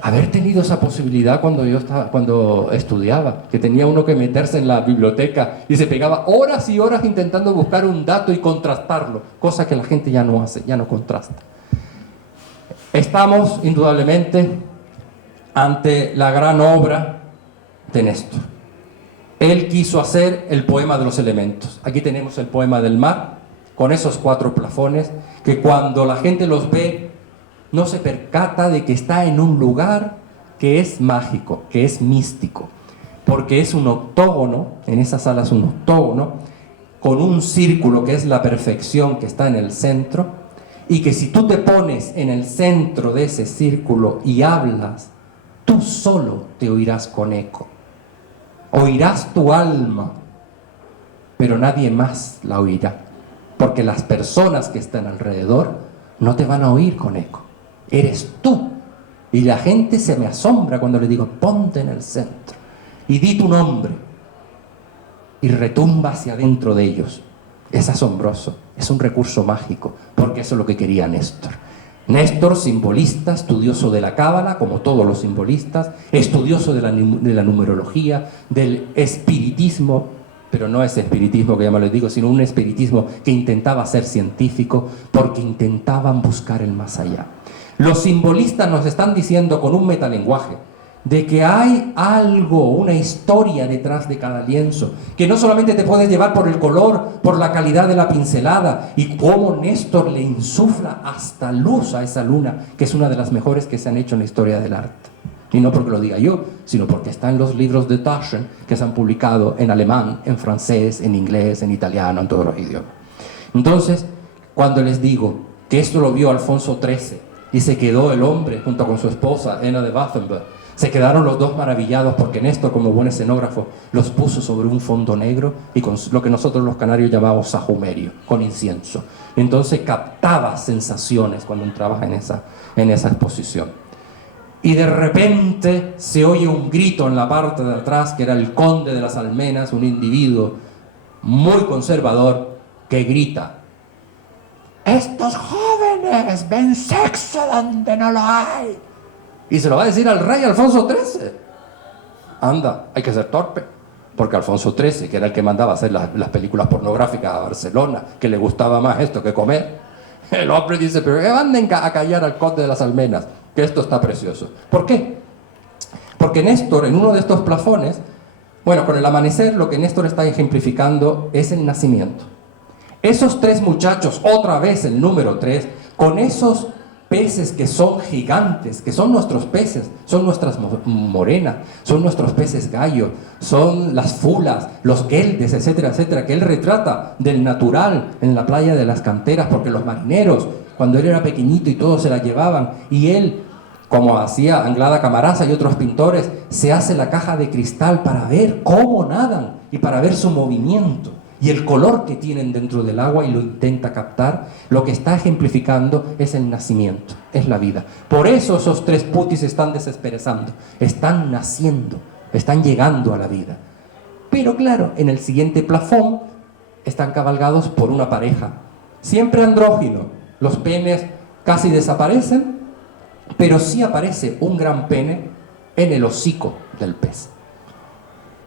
haber tenido esa posibilidad cuando estudiaba, que tenía uno que meterse en la biblioteca y se pegaba horas y horas intentando buscar un dato y contrastarlo, cosa que la gente ya no hace, ya no contrasta. Estamos indudablemente ante la gran obra de Néstor. Él quiso hacer el poema de los elementos. Aquí tenemos el poema del mar, con esos 4 plafones, que cuando la gente los ve, no se percata de que está en un lugar que es mágico, que es místico, porque es un octógono, en esa sala es un octógono, con un círculo que es la perfección que está en el centro, y que si tú te pones en el centro de ese círculo y hablas, tú solo te oirás con eco. Oirás tu alma, pero nadie más la oirá, porque las personas que están alrededor no te van a oír con eco. Eres tú. Y la gente se me asombra cuando le digo, ponte en el centro y di tu nombre, y retumba hacia adentro de ellos. Es asombroso, es un recurso mágico, porque eso es lo que quería Néstor. Néstor, simbolista, estudioso de la cábala, como todos los simbolistas, estudioso de la numerología, del espiritismo, pero no ese espiritismo que ya me lo digo, sino un espiritismo que intentaba ser científico, porque intentaban buscar el más allá. Los simbolistas nos están diciendo con un metalenguaje de que hay algo, una historia detrás de cada lienzo, que no solamente te puedes llevar por el color, por la calidad de la pincelada, y cómo Néstor le insufla hasta luz a esa luna, que es una de las mejores que se han hecho en la historia del arte. Y no porque lo diga yo, sino porque está en los libros de Taschen que se han publicado en alemán, en francés, en inglés, en italiano, en todos los idiomas. Entonces, cuando les digo que esto lo vio Alfonso XIII y se quedó el hombre junto con su esposa, Ena de Bathenberg, se quedaron los dos maravillados porque Néstor, como buen escenógrafo, los puso sobre un fondo negro y con lo que nosotros los canarios llamamos sahumerio, con incienso. Entonces captaba sensaciones cuando entrabas en esa exposición. Y de repente se oye un grito en la parte de atrás, que era el conde de las Almenas, un individuo muy conservador, que grita: «¡Estos jóvenes ven sexo donde no lo hay!». Y se lo va a decir al rey Alfonso XIII. Anda, hay que ser torpe. Porque Alfonso XIII, que era el que mandaba hacer las películas pornográficas a Barcelona, que le gustaba más esto que comer, el hombre dice: «Pero manden a callar al conde de las Almenas, que esto está precioso». ¿Por qué? Porque Néstor, en uno de estos plafones, bueno, con el amanecer, lo que Néstor está ejemplificando es el nacimiento. Esos tres muchachos, otra vez el número 3, con esos peces que son gigantes, que son nuestros peces, son nuestras morenas, son nuestros peces gallo, son las fulas, los gueldes, etcétera, etcétera, que él retrata del natural en la playa de las canteras, porque los marineros, cuando él era pequeñito y todos se la llevaban, y él, como hacía Anglada Camarasa y otros pintores, se hace la caja de cristal para ver cómo nadan y para ver su movimiento y el color que tienen dentro del agua, y lo intenta captar. Lo que está ejemplificando es el nacimiento, es la vida. Por eso esos tres putis están desesperando, están naciendo, están llegando a la vida. Pero claro, en el siguiente plafón están cabalgados por una pareja, siempre andrógino. Los penes casi desaparecen, pero sí aparece un gran pene en el hocico del pez.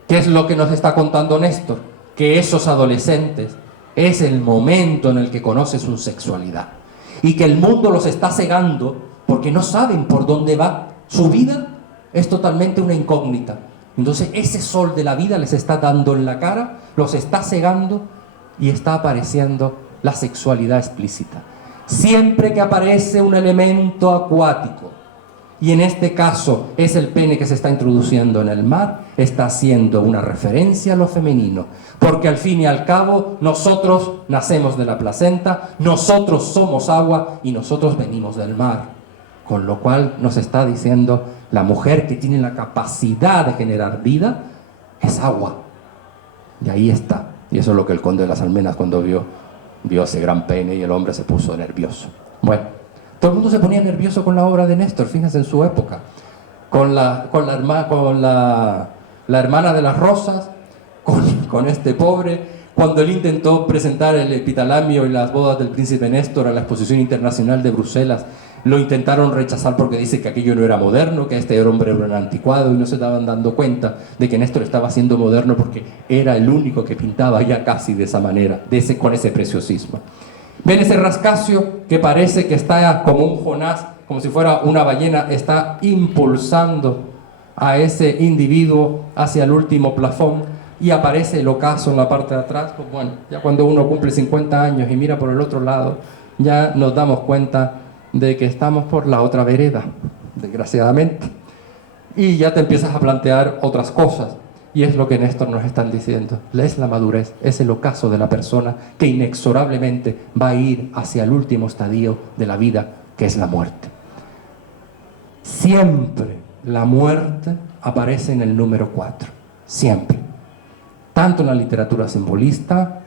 ¿Qué es lo que nos está contando Néstor? Que esos adolescentes es el momento en el que conocen su sexualidad y que el mundo los está cegando porque no saben por dónde va. Su vida es totalmente una incógnita. Entonces ese sol de la vida les está dando en la cara, los está cegando y está apareciendo la sexualidad explícita. Siempre que aparece un elemento acuático, y en este caso es el pene que se está introduciendo en el mar, está haciendo una referencia a lo femenino, porque al fin y al cabo nosotros nacemos de la placenta, nosotros somos agua y nosotros venimos del mar, con lo cual nos está diciendo: la mujer que tiene la capacidad de generar vida es agua. Y ahí está. Y eso es lo que el conde de las Almenas, cuando vio ese gran pene, y el hombre se puso nervioso. Bueno, todo el mundo se ponía nervioso con la obra de Néstor, fíjense, en su época, con la hermana de las rosas, con este pobre, cuando él intentó presentar el epitalamio y las bodas del príncipe Néstor a la Exposición Internacional de Bruselas, lo intentaron rechazar porque dice que aquello no era moderno, que este hombre era un anticuado, y no se estaban dando cuenta de que Néstor estaba siendo moderno porque era el único que pintaba ya casi de esa manera, con ese preciosismo. ¿Ven ese rascacio que parece que está como un Jonás, como si fuera una ballena? Está impulsando a ese individuo hacia el último plafón, y aparece el ocaso en la parte de atrás. Pues bueno, ya cuando uno cumple 50 años y mira por el otro lado, ya nos damos cuenta de que estamos por la otra vereda, desgraciadamente. Y ya te empiezas a plantear otras cosas. Y es lo que Néstor nos están diciendo. Es la madurez, es el ocaso de la persona que inexorablemente va a ir hacia el último estadio de la vida, que es la muerte. Siempre la muerte aparece en el número 4. Siempre. Tanto en la literatura simbolista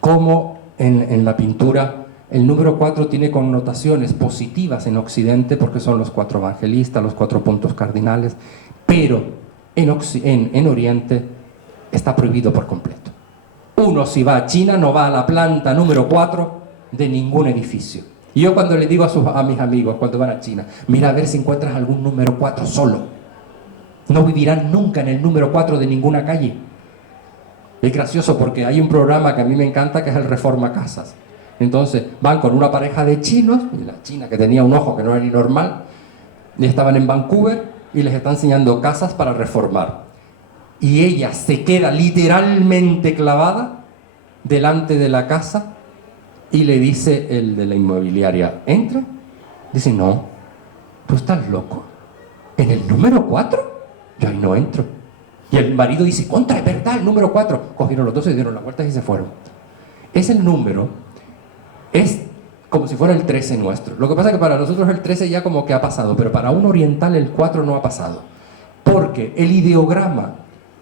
como en la pintura. El número 4 tiene connotaciones positivas en Occidente porque son los 4 evangelistas, los 4 puntos cardinales, pero en Oriente está prohibido por completo. Uno, si va a China, no va a la planta número 4 de ningún edificio. Y yo cuando le digo a mis amigos cuando van a China: mira a ver si encuentras algún número 4 solo. No vivirán nunca en el número 4 de ninguna calle. Es gracioso porque hay un programa que a mí me encanta, que es el Reforma Casas. Entonces van con una pareja de chinos, y la china, que tenía un ojo que no era ni normal, y estaban en Vancouver, y les está enseñando casas para reformar. Y ella se queda literalmente clavada delante de la casa, y le dice el de la inmobiliaria: ¿entra? Dice: no, tú estás loco. ¿En el número 4? Yo ahí no entro. Y el marido dice, contra, es verdad, el número 4. Cogieron los dos, se dieron la vuelta y se fueron. Es el número, es como si fuera el 13 nuestro. Lo que pasa es que para nosotros el 13 ya como que ha pasado, pero para un oriental el 4 no ha pasado. Porque el ideograma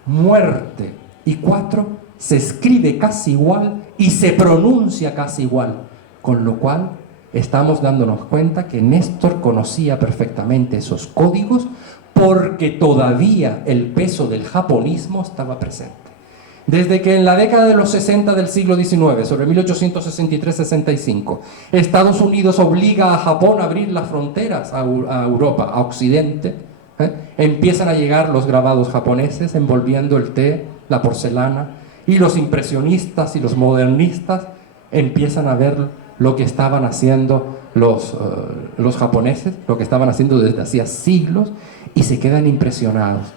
muerte y 4 se escribe casi igual y se pronuncia casi igual. Con lo cual estamos dándonos cuenta que Néstor conocía perfectamente esos códigos porque todavía el peso del japonismo estaba presente. Desde que en la década de los 60 del siglo XIX, sobre 1863-65, Estados Unidos obliga a Japón a abrir las fronteras a Europa, a Occidente, empiezan a llegar los grabados japoneses envolviendo el té, la porcelana, y los impresionistas y los modernistas empiezan a ver lo que estaban haciendo los japoneses, lo que estaban haciendo desde hacía siglos, y se quedan impresionados.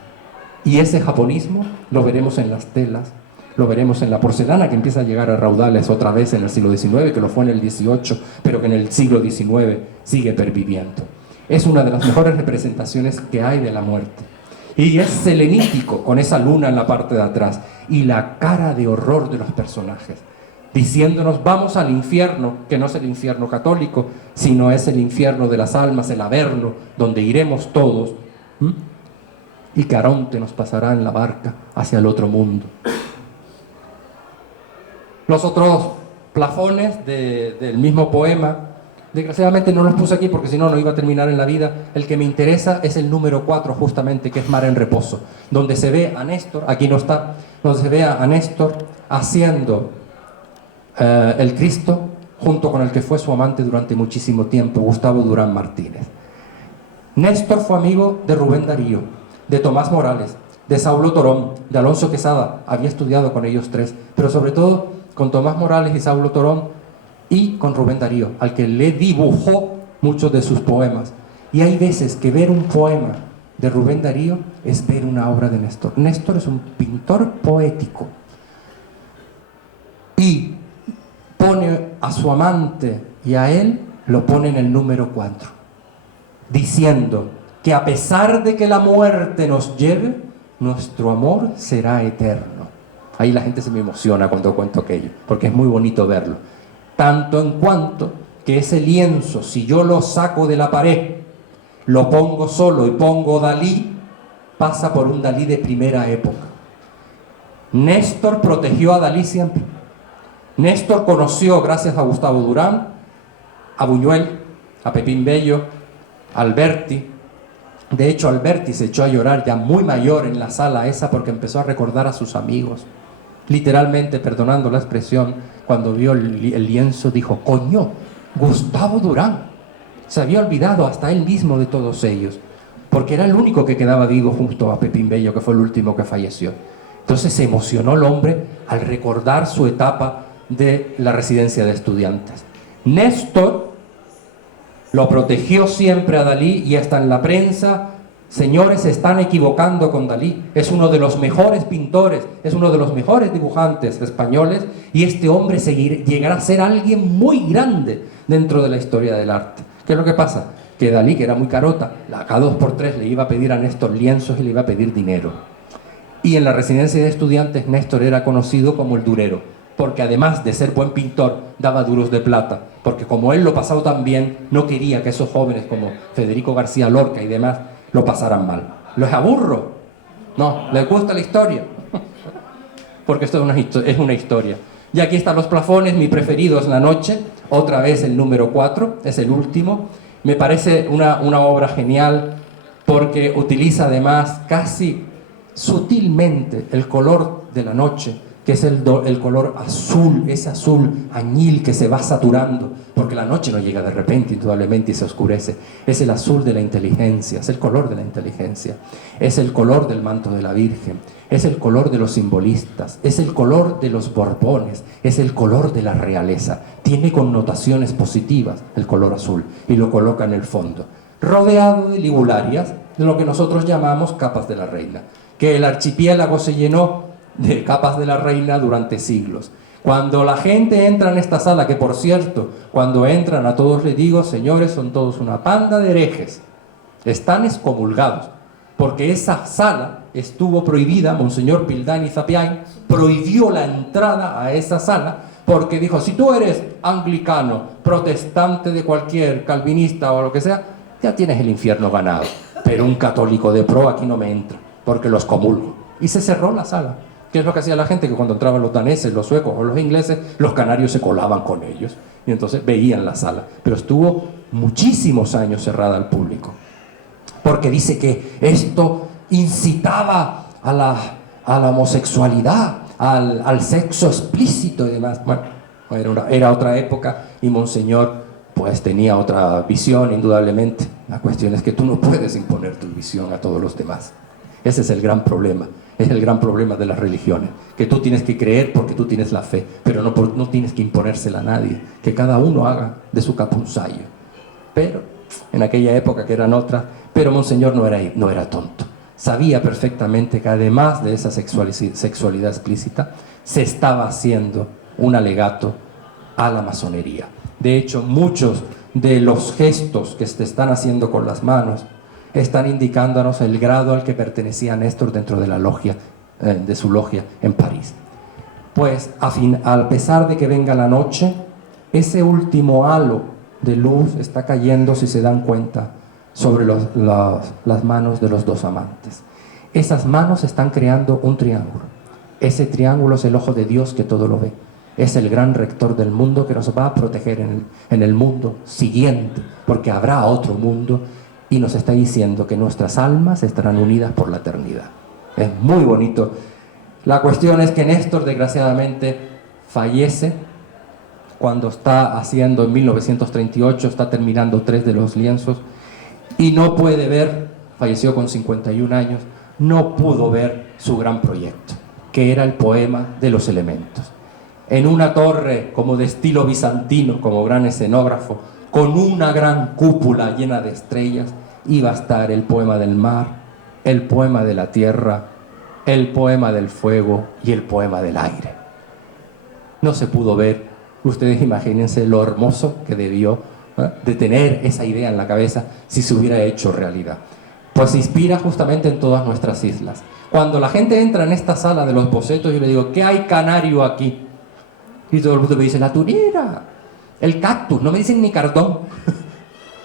Y ese japonismo lo veremos en las telas, lo veremos en la porcelana, que empieza a llegar a raudales otra vez en el siglo XIX, que lo fue en el XVIII, pero que en el siglo XIX sigue perviviendo. Es una de las mejores representaciones que hay de la muerte. Y es selenítico, con esa luna en la parte de atrás, y la cara de horror de los personajes, diciéndonos, vamos al infierno, que no es el infierno católico, sino es el infierno de las almas, el averno, donde iremos todos, y Caronte nos pasará en la barca hacia el otro mundo. Los otros plafones del mismo poema, desgraciadamente no los puse aquí porque si no, no iba a terminar en la vida. El que me interesa es el número 4 justamente, que es Mar en Reposo, donde se ve a Néstor, aquí no está, donde se ve a Néstor haciendo el Cristo junto con el que fue su amante durante muchísimo tiempo, Gustavo Durán Martínez. Néstor fue amigo de Rubén Darío, de Tomás Morales, de Saulo Torón, de Alonso Quesada, había estudiado con ellos tres, pero sobre todo con Tomás Morales y Saulo Torón y con Rubén Darío, al que le dibujó muchos de sus poemas. Y hay veces que ver un poema de Rubén Darío es ver una obra de Néstor. Néstor es un pintor poético y pone a su amante y a él, lo pone en el número 4, diciendo que a pesar de que la muerte nos lleve, nuestro amor será eterno. Ahí la gente se me emociona cuando cuento aquello, porque es muy bonito verlo. Tanto en cuanto que ese lienzo, si yo lo saco de la pared, lo pongo solo y pongo Dalí, pasa por un Dalí de primera época. Néstor protegió a Dalí siempre. Néstor conoció, gracias a Gustavo Durán, a Buñuel, a Pepín Bello, a Alberti. De hecho, Alberti se echó a llorar ya muy mayor en la sala esa porque empezó a recordar a sus amigos. Literalmente, perdonando la expresión, cuando vio el lienzo dijo, coño, Gustavo Durán. Se había olvidado hasta él mismo de todos ellos, porque era el único que quedaba vivo junto a Pepín Bello, que fue el último que falleció. Entonces se emocionó el hombre al recordar su etapa de la residencia de estudiantes. Néstor lo protegió siempre a Dalí y hasta en la prensa, señores, se están equivocando con Dalí. Es uno de los mejores pintores, es uno de los mejores dibujantes españoles y este hombre llegará a ser alguien muy grande dentro de la historia del arte. ¿Qué es lo que pasa? Que Dalí, que era muy carota, cada 2 por 3 le iba a pedir a Néstor lienzos y le iba a pedir dinero. Y en la residencia de estudiantes Néstor era conocido como el durero, porque además de ser buen pintor, daba duros de plata, porque como él lo pasaba tan bien, no quería que esos jóvenes como Federico García Lorca y demás lo pasaran mal. ¿Los aburro? No, ¿les gusta la historia? Porque esto es una historia. Y aquí están los plafones, mi preferido es La Noche, otra vez el número 4, es el último. Me parece una obra genial porque utiliza además casi sutilmente el color de la noche, que es el color azul, ese azul añil que se va saturando, porque la noche no llega de repente, indudablemente, y se oscurece. Es el azul de la inteligencia, es el color de la inteligencia, es el color del manto de la Virgen, es el color de los simbolistas, es el color de los Borbones, es el color de la realeza. Tiene connotaciones positivas el color azul, y lo coloca en el fondo, rodeado de ligularias, de lo que nosotros llamamos capas de la reina, que el archipiélago se llenó de capas de la reina durante siglos. Cuando la gente entra en esta sala, que por cierto, cuando entran a todos les digo, señores, son todos una panda de herejes, están excomulgados, porque esa sala estuvo prohibida. Monseñor Pildani Zapiain prohibió la entrada a esa sala, porque dijo, si tú eres anglicano, protestante de cualquier, calvinista o lo que sea, ya tienes el infierno ganado, pero un católico de pro aquí no me entra, porque los comulgo. Y se cerró la sala. ¿Qué es lo que hacía la gente? Que cuando entraban los daneses, los suecos o los ingleses, los canarios se colaban con ellos, y entonces veían la sala. Pero estuvo muchísimos años cerrada al público, porque dice que esto incitaba a la homosexualidad, al sexo explícito y demás. Bueno, era otra época, y Monseñor pues tenía otra visión, indudablemente. La cuestión es que tú no puedes imponer tu visión a todos los demás. Ese es el gran problema. Es el gran problema de las religiones, que tú tienes que creer porque tú tienes la fe, pero no tienes que imponérsela a nadie, que cada uno haga de su capunzallo. Pero en aquella época, que eran otras, pero Monseñor no era tonto. Sabía perfectamente que además de esa sexualidad explícita, se estaba haciendo un alegato a la masonería. De hecho, muchos de los gestos que se están haciendo con las manos están indicándonos el grado al que pertenecía Néstor dentro de la logia, de su logia en París. Pues a pesar de que venga la noche, ese último halo de luz está cayendo, si se dan cuenta, sobre las manos de los dos amantes. Esas manos están creando un triángulo. Ese triángulo es el ojo de Dios que todo lo ve. Es el gran rector del mundo que nos va a proteger en el mundo siguiente, porque habrá otro mundo, y nos está diciendo que nuestras almas estarán unidas por la eternidad. Es muy bonito. La cuestión es que Néstor, desgraciadamente, fallece cuando está haciendo, en 1938, está terminando 3 de los lienzos, y no puede ver, falleció con 51 años, no pudo ver su gran proyecto, que era el poema de los elementos. En una torre como de estilo bizantino, como gran escenógrafo, con una gran cúpula llena de estrellas, iba a estar el poema del mar, el poema de la tierra, el poema del fuego y el poema del aire. No se pudo ver. Ustedes imagínense lo hermoso que debió de tener esa idea en la cabeza si se hubiera hecho realidad. Pues se inspira justamente en todas nuestras islas. Cuando la gente entra en esta sala de los bocetos, yo le digo, ¿qué hay canario aquí? Y todo el mundo me dice, la turera, el cactus, no me dicen ni cardón.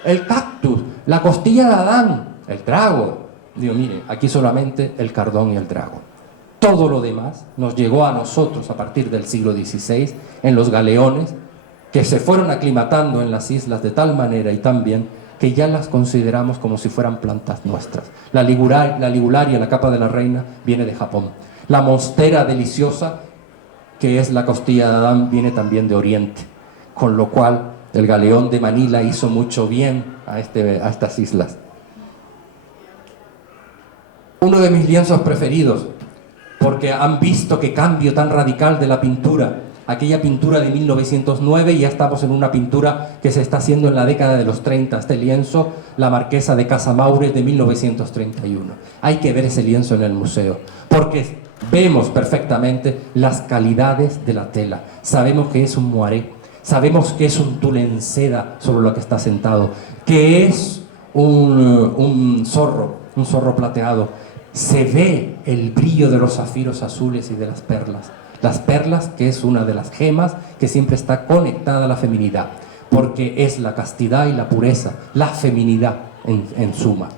El cactus, la costilla de Adán, el drago. Digo, mire, aquí solamente el cardón y el drago. Todo lo demás nos llegó a nosotros a partir del siglo XVI en los galeones, que se fueron aclimatando en las islas de tal manera y tan bien que ya las consideramos como si fueran plantas nuestras. La ligularia, la capa de la reina, viene de Japón. La monstera deliciosa, que es la costilla de Adán, viene también de Oriente. Con lo cual, el galeón de Manila hizo mucho bien a estas islas. Uno de mis lienzos preferidos, porque han visto qué cambio tan radical de la pintura. Aquella pintura de 1909, y ya estamos en una pintura que se está haciendo en la década de los 30. Este lienzo, la Marquesa de Casamaures, de 1931. Hay que ver ese lienzo en el museo, porque vemos perfectamente las calidades de la tela. Sabemos que es un moiré, sabemos que es un tul en seda sobre lo que está sentado, que es un zorro plateado. Se ve el brillo de los zafiros azules y de las perlas. Las perlas, que es una de las gemas que siempre está conectada a la feminidad, porque es la castidad y la pureza, la feminidad en suma.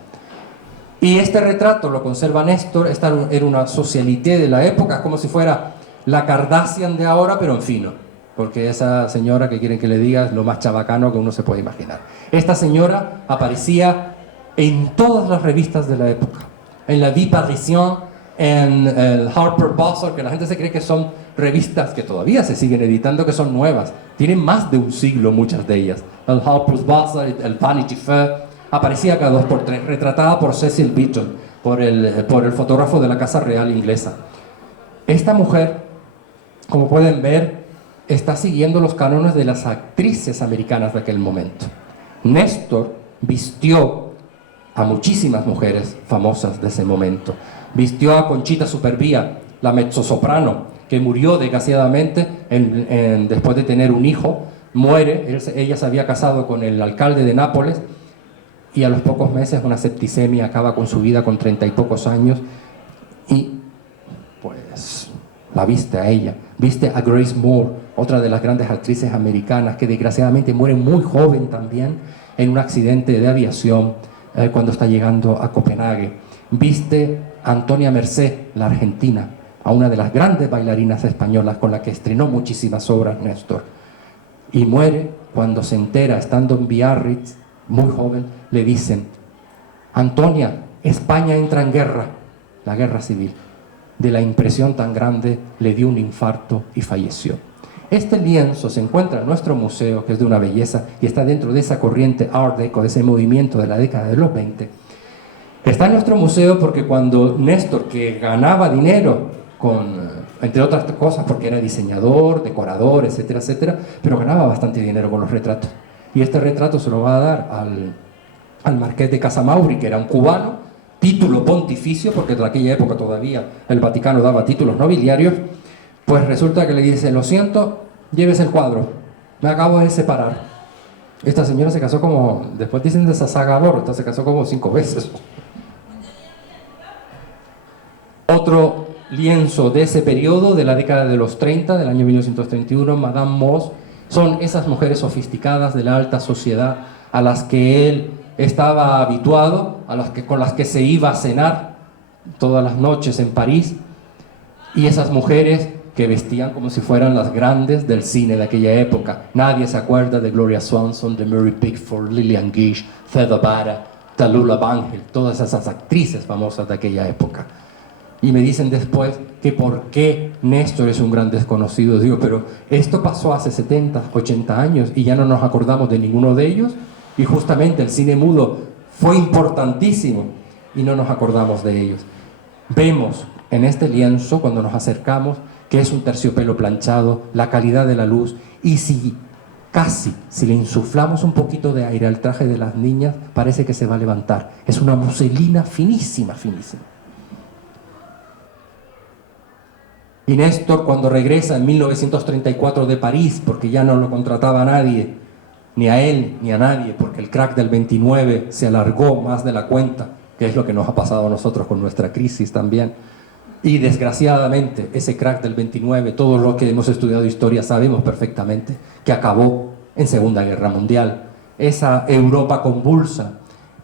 Y este retrato lo conserva Néstor. Esta era una socialité de la época, como si fuera la Kardashian de ahora, pero en fino, porque esa señora, que quieren que le diga, es lo más chabacano que uno se puede imaginar. Esta señora aparecía en todas las revistas de la época, en la Vie Parisienne, en el Harper Bazaar, que la gente se cree que son revistas que todavía se siguen editando, que son nuevas. Tienen más de un siglo muchas de ellas. El Harper Bazaar, el Vanity Fair. Aparecía cada 2 por 3, retratada por Cecil Beaton, por el fotógrafo de la Casa Real inglesa. Esta mujer, como pueden ver, está siguiendo los cánones de las actrices americanas de aquel momento. Néstor vistió a muchísimas mujeres famosas de ese momento. Vistió a Conchita Superbia, la mezzosoprano, que murió desgraciadamente después de tener un hijo. Muere, ella se había casado con el alcalde de Nápoles, y a los pocos meses una septicemia acaba con su vida con 30 y pocos años, y pues la viste a ella, viste a Grace Moore, otra de las grandes actrices americanas que desgraciadamente muere muy joven también en un accidente de aviación cuando está llegando a Copenhague. Viste a Antonia Mercé, la argentina, a una de las grandes bailarinas españolas con la que estrenó muchísimas obras Néstor, y muere cuando se entera, estando en Biarritz, muy joven, le dicen: Antonia, España entra en guerra, la guerra civil. De la impresión tan grande le dio un infarto y falleció. Este lienzo se encuentra en nuestro museo, que es de una belleza, y está dentro de esa corriente Art Deco, de ese movimiento de la década de los 20. Está en nuestro museo porque cuando Néstor, que ganaba dinero entre otras cosas, porque era diseñador, decorador, etcétera, etcétera, pero ganaba bastante dinero con los retratos. Y este retrato se lo va a dar al marqués de Casamauri, que era un cubano, título pontificio, porque en aquella época todavía el Vaticano daba títulos nobiliarios. Pues resulta que le dice: lo siento, llévese el cuadro, me acabo de separar. Esta señora se casó como, después dicen de esa saga aborta, se casó como 5 veces. Otro lienzo de ese periodo, de la década de los 30, del año 1931, Madame Moss, son esas mujeres sofisticadas de la alta sociedad a las que él estaba habituado, con las que se iba a cenar todas las noches en París, y esas mujeres que vestían como si fueran las grandes del cine de aquella época. Nadie se acuerda de Gloria Swanson, de Mary Pickford, Lillian Gish, Theda Bara, Tallulah Bankhead, todas esas actrices famosas de aquella época. Y me dicen después que por qué Néstor es un gran desconocido. Digo, pero esto pasó hace 70, 80 años y ya no nos acordamos de ninguno de ellos. Y justamente el cine mudo fue importantísimo y no nos acordamos de ellos. Vemos en este lienzo, cuando nos acercamos, que es un terciopelo planchado, la calidad de la luz, y si le insuflamos un poquito de aire al traje de las niñas, parece que se va a levantar. Es una muselina finísima, finísima. Y Néstor, cuando regresa en 1934 de París, porque ya no lo contrataba nadie, ni a él ni a nadie, porque el crack del 29 se alargó más de la cuenta, que es lo que nos ha pasado a nosotros con nuestra crisis también. Y desgraciadamente ese crack del 29, todos los que hemos estudiado historia sabemos perfectamente que acabó en Segunda Guerra Mundial. Esa Europa convulsa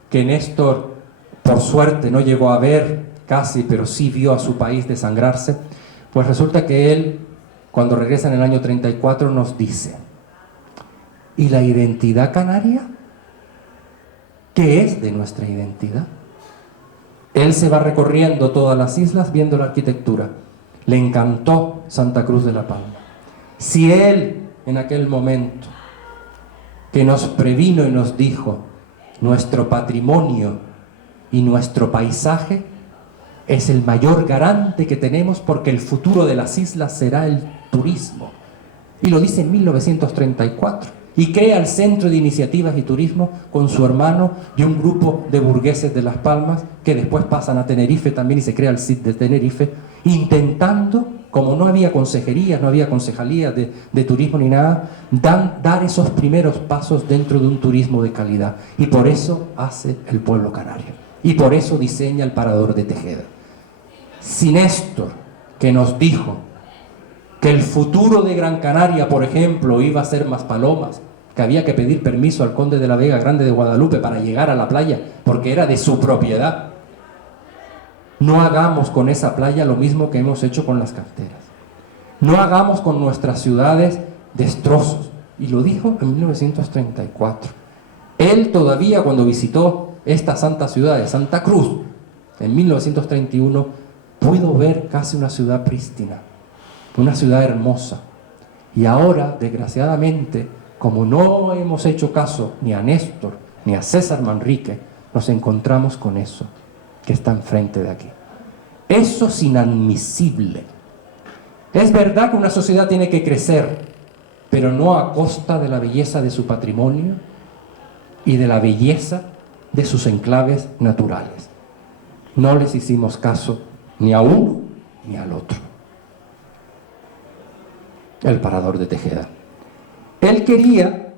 que Néstor, por suerte, no llegó a ver casi, pero sí vio a su país desangrarse. Pues resulta que él, cuando regresa en el año 34, nos dice: ¿y la identidad canaria? ¿Qué es de nuestra identidad? Él se va recorriendo todas las islas viendo la arquitectura. Le encantó Santa Cruz de la Palma. Si él, en aquel momento, que nos previno y nos dijo: nuestro patrimonio y nuestro paisaje es el mayor garante que tenemos porque el futuro de las islas será el turismo. Y lo dice en 1934. Y crea el Centro de Iniciativas y Turismo con su hermano y un grupo de burgueses de Las Palmas que después pasan a Tenerife también y se crea el CIT de Tenerife, intentando, como no había consejerías, no había concejalías de turismo ni nada, dar esos primeros pasos dentro de un turismo de calidad. Y por eso hace el pueblo canario. Y por eso diseña el Parador de Tejeda. Si Néstor, que nos dijo que el futuro de Gran Canaria, por ejemplo, iba a ser Maspalomas, que había que pedir permiso al conde de la Vega Grande de Guadalupe para llegar a la playa, porque era de su propiedad. No hagamos con esa playa lo mismo que hemos hecho con las canteras. No hagamos con nuestras ciudades destrozos. Y lo dijo en 1934. Él todavía, cuando visitó esta santa ciudad de Santa Cruz, en 1931, pudo ver casi una ciudad prístina, una ciudad hermosa. Y ahora, desgraciadamente, como no hemos hecho caso ni a Néstor ni a César Manrique, nos encontramos con eso que está enfrente de aquí. Eso es inadmisible. Es verdad que una sociedad tiene que crecer, pero no a costa de la belleza de su patrimonio y de la belleza de sus enclaves naturales. No les hicimos caso ni a uno ni al otro. El Parador de Tejeda. Él quería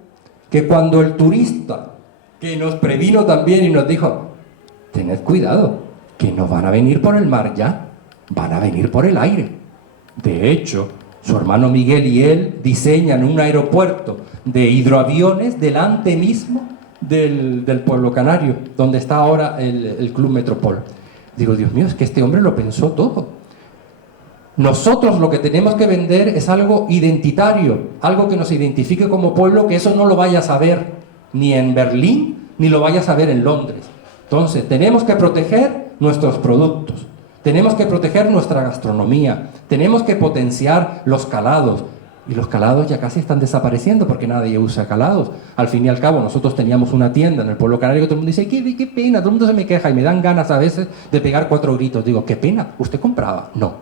que cuando el turista que nos previno también y nos dijo, tened cuidado, que no van a venir por el mar ya, van a venir por el aire. De hecho, su hermano Miguel y él diseñan un aeropuerto de hidroaviones delante mismo del pueblo canario, donde está ahora el Club Metropol. Digo, Dios mío, es que este hombre lo pensó todo. Nosotros lo que tenemos que vender es algo identitario, algo que nos identifique como pueblo, que eso no lo vayas a ver ni en Berlín, ni lo vayas a ver en Londres. Entonces, tenemos que proteger nuestros productos, tenemos que proteger nuestra gastronomía, tenemos que potenciar los calados. Y los calados ya casi están desapareciendo porque nadie usa calados. Al fin y al cabo, nosotros teníamos una tienda en el pueblo canario que todo el mundo dice, qué pena, todo el mundo se me queja y me dan ganas a veces de pegar 4 gritos. Digo, qué pena, ¿usted compraba? No.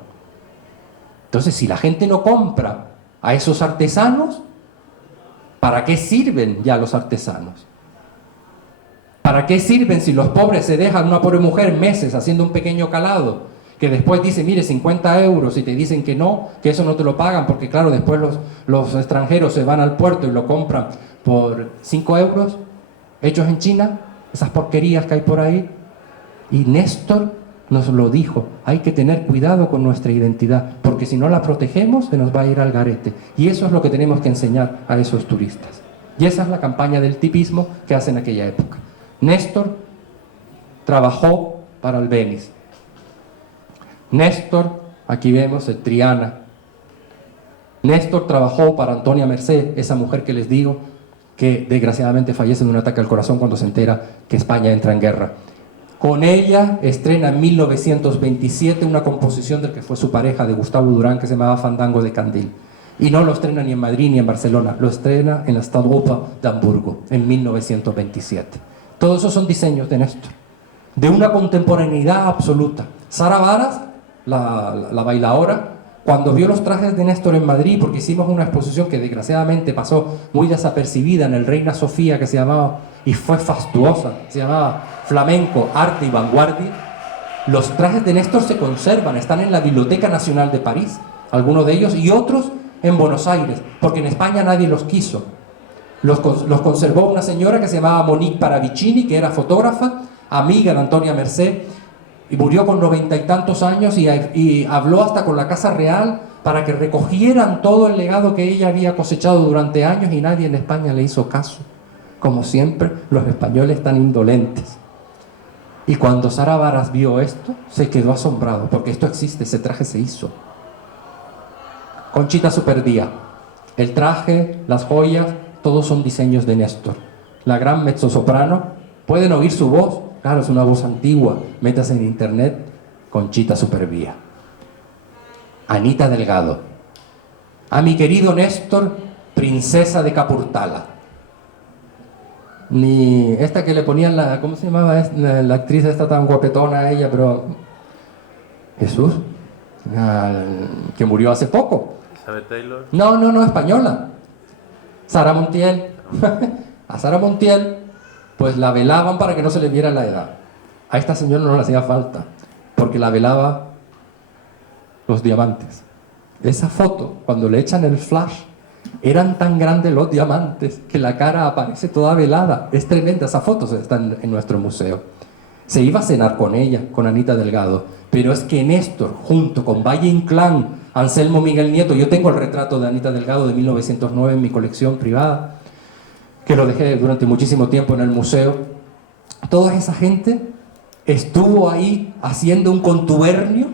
Entonces, si la gente no compra a esos artesanos, ¿para qué sirven ya los artesanos? ¿Para qué sirven si los pobres se dejan, una pobre mujer, meses haciendo un pequeño calado? Que después dice, mire, 50 euros y te dicen que no, que eso no te lo pagan, porque claro, después los extranjeros se van al puerto y lo compran por 5 euros, hechos en China, esas porquerías que hay por ahí. Y Néstor nos lo dijo, hay que tener cuidado con nuestra identidad, porque si no la protegemos se nos va a ir al garete. Y eso es lo que tenemos que enseñar a esos turistas. Y esa es la campaña del tipismo que hace en aquella época. Néstor trabajó para el Venice. Néstor, aquí vemos el Triana. Néstor trabajó para Antonia Merced, esa mujer que les digo que desgraciadamente fallece de un ataque al corazón cuando se entera que España entra en guerra. Con ella estrena en 1927 una composición del que fue su pareja de Gustavo Durán que se llamaba Fandango de Candil. Y no lo estrena ni en Madrid ni en Barcelona, lo estrena en la Staatsoper de Hamburgo en 1927. Todos esos son diseños de Néstor, de una contemporaneidad absoluta. Sara Varas, la bailaora, cuando vio los trajes de Néstor en Madrid, porque hicimos una exposición que desgraciadamente pasó muy desapercibida en el Reina Sofía, que se llamaba, y fue fastuosa, se llamaba Flamenco, Arte y Vanguardia, los trajes de Néstor se conservan, están en la Biblioteca Nacional de París, algunos de ellos, y otros en Buenos Aires, porque en España nadie los quiso. Los conservó una señora que se llamaba Monique Paravicini, que era fotógrafa, amiga de Antonia Merced, y murió con 90 y tantos años y habló hasta con la Casa Real para que recogieran todo el legado que ella había cosechado durante años y nadie en España le hizo caso. Como siempre, los españoles tan indolentes. Y cuando Sara Varas vio esto, se quedó asombrado, porque esto existe, ese traje se hizo. Conchita Superdía. El traje, las joyas, todos son diseños de Néstor. La gran mezzosoprano, pueden oír su voz. Claro, es una voz antigua, métase en internet, Conchita Supervía. Anita Delgado. A mi querido Néstor, princesa de Capurtala. Ni esta que le ponían la, ¿cómo se llamaba? La actriz esta tan guapetona a ella, pero... Jesús, que murió hace poco. Elizabeth Taylor. No, española. Sara Montiel. A Sara Montiel pues la velaban para que no se le viera la edad. A esta señora no le hacía falta, porque la velaba los diamantes. Esa foto, cuando le echan el flash, eran tan grandes los diamantes que la cara aparece toda velada. Es tremenda, esa foto está en nuestro museo. Se iba a cenar con ella, con Anita Delgado, pero es que Néstor, junto con Valle Inclán, Anselmo Miguel Nieto, yo tengo el retrato de Anita Delgado de 1909 en mi colección privada, que lo dejé durante muchísimo tiempo en el museo. Toda esa gente estuvo ahí haciendo un contubernio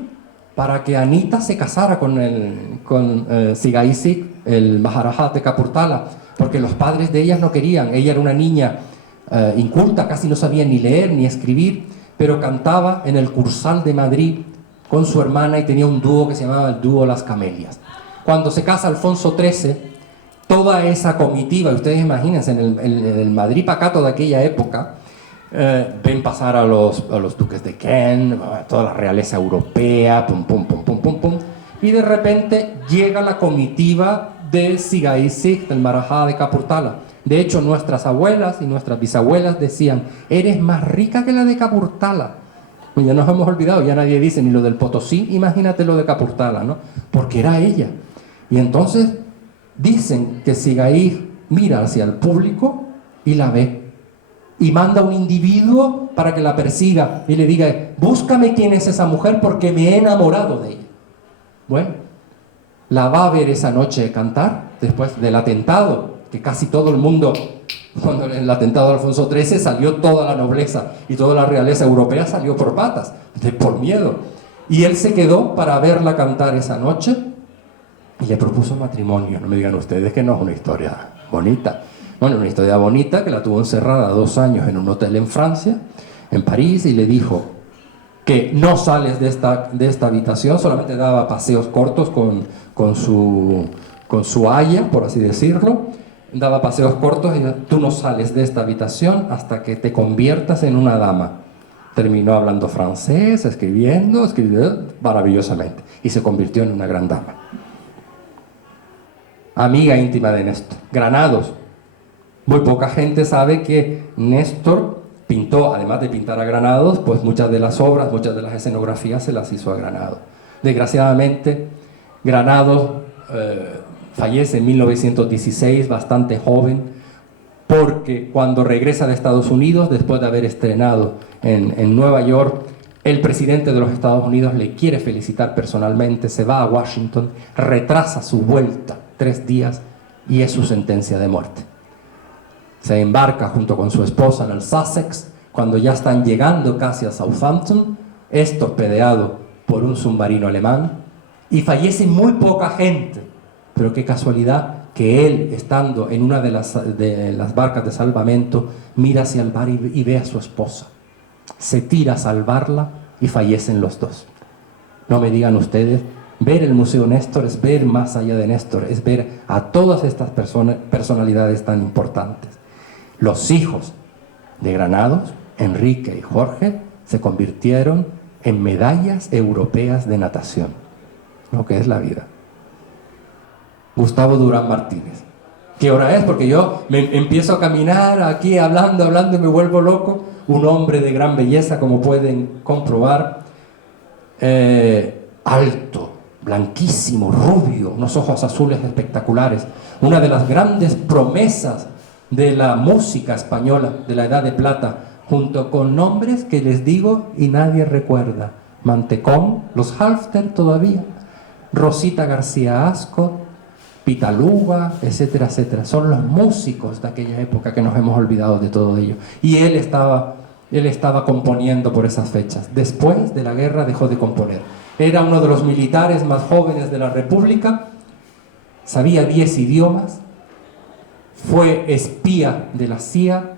para que Anita se casara con Sigai Sikh, el Maharaja de Capurtala, porque los padres de ellas no querían. Ella era una niña inculta, casi no sabía ni leer ni escribir, pero cantaba en el Cursal de Madrid con su hermana y tenía un dúo que se llamaba el dúo Las Camelias. Cuando se casa Alfonso XIII, toda esa comitiva, ustedes imagínense, en el Madrid pacato de aquella época, ven pasar a los duques de Kent, toda la realeza europea, pum, pum, pum, pum, pum, pum, y de repente llega la comitiva de Sigai Sikh, del Maharaja de Capurtala. De hecho, nuestras abuelas y nuestras bisabuelas decían, eres más rica que la de Capurtala. Pues ya nos hemos olvidado, ya nadie dice ni lo del Potosí, imagínate lo de Capurtala, ¿no? Porque era ella. Y entonces dicen que Sigai mira hacia el público y la ve. y manda a un individuo para que la persiga y le diga, búscame quién es esa mujer porque me he enamorado de ella. Bueno, la va a ver esa noche cantar después del atentado, que casi todo el mundo, cuando el atentado de Alfonso XIII salió toda la nobleza y toda la realeza europea salió por patas, por miedo. Y él se quedó para verla cantar esa noche y le propuso matrimonio. No me digan ustedes que no es una historia bonita. Bueno, una historia bonita que la tuvo encerrada 2 años en un hotel en Francia, en París, y le dijo que no sales de esta habitación, solamente daba paseos cortos con su aya, por así decirlo, daba paseos cortos y tú no sales de esta habitación hasta que te conviertas en una dama. Terminó hablando francés, escribiendo maravillosamente y se convirtió en una gran dama. Amiga íntima de Néstor. Granados. Muy poca gente sabe que Néstor pintó, además de pintar a Granados, pues muchas de las obras, muchas de las escenografías se las hizo a Granados. Desgraciadamente, Granados fallece en 1916, bastante joven, porque cuando regresa de Estados Unidos, después de haber estrenado en Nueva York, el presidente de los Estados Unidos le quiere felicitar personalmente, se va a Washington, retrasa su vuelta 3 días y es su sentencia de muerte. Se embarca junto con su esposa en el Sussex, cuando ya están llegando casi a Southampton, es torpedeado por un submarino alemán y fallece muy poca gente, pero qué casualidad que él, estando en una de las barcas de salvamento, mira hacia el mar y ve a su esposa. Se tira a salvarla y fallecen los dos. No me digan ustedes, ver el Museo Néstor es ver más allá de Néstor, es ver a todas estas personalidades tan importantes. Los hijos de Granados, Enrique y Jorge, se convirtieron en medallas europeas de natación, lo que es la vida. Gustavo Durán Martínez. ¿Qué hora es? Porque yo me empiezo a caminar aquí hablando y me vuelvo loco. Un hombre de gran belleza, como pueden comprobar, alto, blanquísimo, rubio, unos ojos azules espectaculares. Una de las grandes promesas de la música española de la Edad de Plata, junto con nombres que les digo y nadie recuerda. Mantecón, los Halfter todavía, Rosita García Ascot, Pitaluga, etcétera, etcétera. Son los músicos de aquella época que nos hemos olvidado de todo ello. Y él estaba componiendo por esas fechas. Después de la guerra dejó de componer. Era uno de los militares más jóvenes de la República, sabía 10 idiomas, fue espía de la CIA,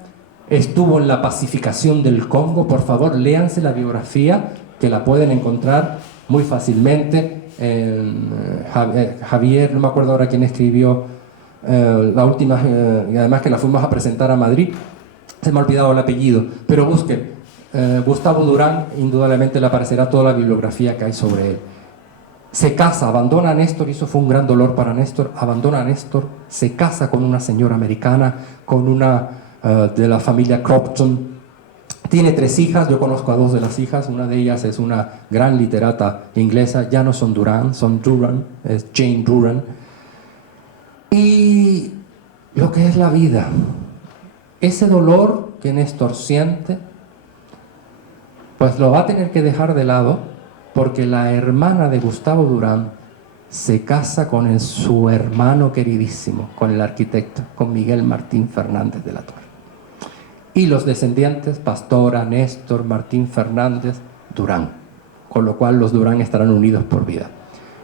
estuvo en la pacificación del Congo. Por favor, léanse la biografía, que la pueden encontrar muy fácilmente. Javier, no me acuerdo ahora quién escribió la última, y además que la fuimos a presentar a Madrid, se me ha olvidado el apellido, pero busquen Gustavo Durán, indudablemente le aparecerá toda la bibliografía que hay sobre él. Se casa, abandona a Néstor, y eso fue un gran dolor para Néstor, abandona a Néstor, se casa con una señora americana, con una de la familia Cropton. Tiene 3 hijas, yo conozco a 2 de las hijas, una de ellas es una gran literata inglesa, ya no son Durán, son Duran, es Jane Duran. Y lo que es la vida, ese dolor que Néstor siente, pues lo va a tener que dejar de lado, porque la hermana de Gustavo Durán se casa con su hermano queridísimo, con el arquitecto, con Miguel Martín Fernández de la Torre. Y los descendientes, Pastora, Néstor, Martín Fernández, Durán, con lo cual los Durán estarán unidos por vida.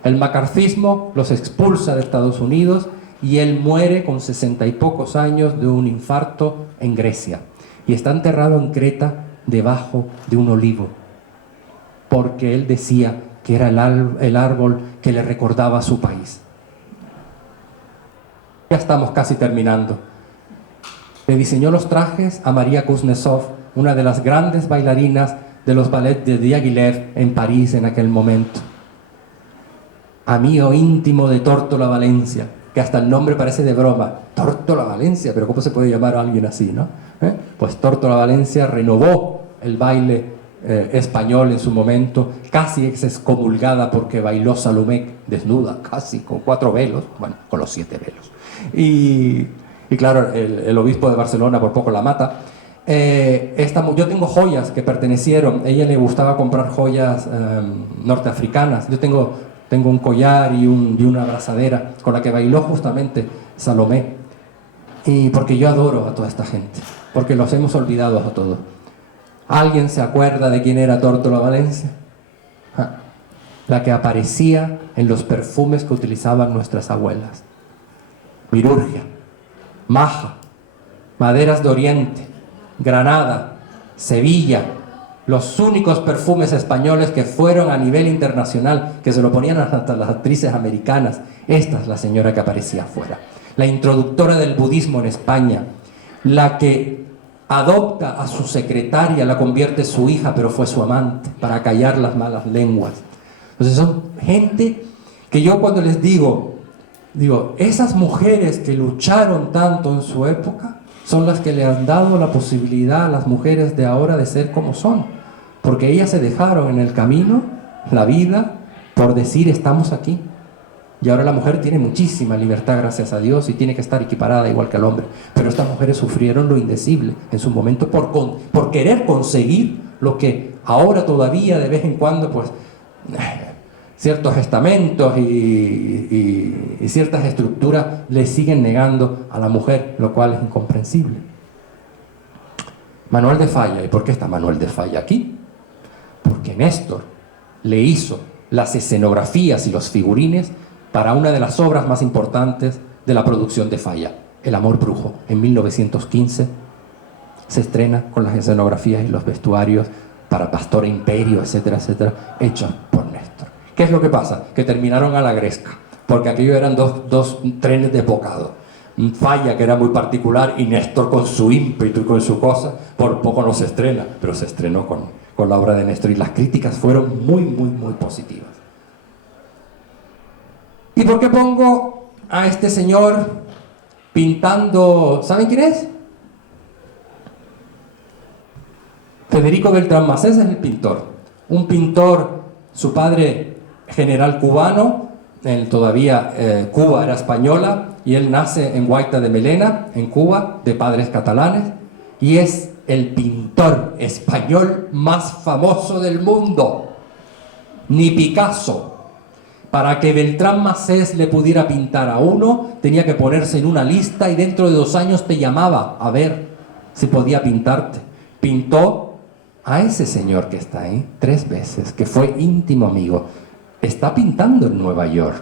El macartismo los expulsa de Estados Unidos y él muere con 60 y pocos años de un infarto en Grecia. Y está enterrado en Creta debajo de un olivo, porque él decía que era el árbol que le recordaba a su país. Ya estamos casi terminando. Le diseñó los trajes a María Kuznetsov, una de las grandes bailarinas de los ballets de Diaghilev en París en aquel momento. Amigo íntimo de Tórtola Valencia, que hasta el nombre parece de broma. Tórtola Valencia, pero ¿cómo se puede llamar a alguien así, no? Pues Tórtola Valencia renovó el baile español en su momento, casi excomulgada porque bailó Salomé desnuda, casi con 4 velos, bueno, con los 7 velos. Y claro, el obispo de Barcelona por poco la mata. Yo tengo joyas que pertenecieron, a ella le gustaba comprar joyas norteafricanas. Yo tengo un collar y una abrazadera con la que bailó justamente Salomé. Y porque yo adoro a toda esta gente, porque los hemos olvidado a todos. ¿Alguien se acuerda de quién era Tórtola Valencia? La que aparecía en los perfumes que utilizaban nuestras abuelas. Virurgia, Maja, Maderas de Oriente, Granada, Sevilla, los únicos perfumes españoles que fueron a nivel internacional, que se lo ponían hasta las actrices americanas. Esta es la señora que aparecía afuera, la introductora del budismo en España, la que adopta a su secretaria, la convierte en su hija, pero fue su amante, para callar las malas lenguas. Entonces son gente que yo cuando les digo, esas mujeres que lucharon tanto en su época, son las que le han dado la posibilidad a las mujeres de ahora de ser como son, porque ellas se dejaron en el camino, la vida, por decir estamos aquí. Y ahora la mujer tiene muchísima libertad, gracias a Dios, y tiene que estar equiparada igual que el hombre. Pero estas mujeres sufrieron lo indecible en su momento por querer conseguir lo que ahora todavía de vez en cuando, pues, ciertos estamentos y ciertas estructuras le siguen negando a la mujer, lo cual es incomprensible. Manuel de Falla. ¿Y por qué está Manuel de Falla aquí? Porque Néstor le hizo las escenografías y los figurines para una de las obras más importantes de la producción de Falla, El amor brujo. En 1915 se estrena con las escenografías y los vestuarios para Pastor Imperio, etcétera, etcétera, hechos por Néstor. ¿Qué es lo que pasa? Que terminaron a la gresca, porque aquello eran dos trenes de bocado. Falla, que era muy particular, y Néstor con su ímpetu y con su cosa, por poco no se estrena, pero se estrenó con la obra de Néstor, y las críticas fueron muy, muy, muy positivas. ¿Y por qué pongo a este señor pintando? ¿Saben quién es? Federico Beltrán Macés es el pintor. Un pintor, su padre general cubano, todavía Cuba era española, y él nace en Guaita de Melena, en Cuba, de padres catalanes, y es el pintor español más famoso del mundo. Ni Picasso. Para que Beltrán Macés le pudiera pintar a uno, tenía que ponerse en una lista y dentro de 2 años te llamaba a ver si podía pintarte. Pintó a ese señor que está ahí 3 veces, que fue íntimo amigo. Está pintando en Nueva York,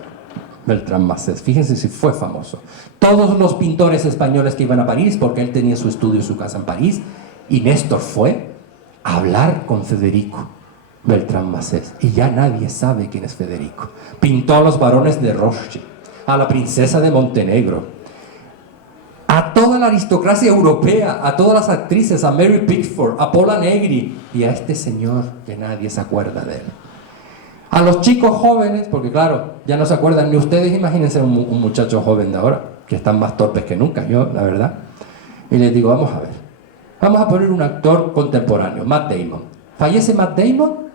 Beltrán Macés. Fíjense si fue famoso. Todos los pintores españoles que iban a París, porque él tenía su estudio y su casa en París, y Néstor fue a hablar con Federico Beltrán Macés, y ya nadie sabe quién es Federico. Pintó a los varones de Rothschild, a la princesa de Montenegro, a toda la aristocracia europea, a todas las actrices, a Mary Pickford, a Pola Negri, y a este señor que nadie se acuerda de él. A los chicos jóvenes, porque claro, ya no se acuerdan ni ustedes, imagínense un muchacho joven de ahora, que están más torpes que nunca, yo, la verdad. Y les digo, vamos a ver, vamos a poner un actor contemporáneo, Matt Damon. Fallece Matt Damon,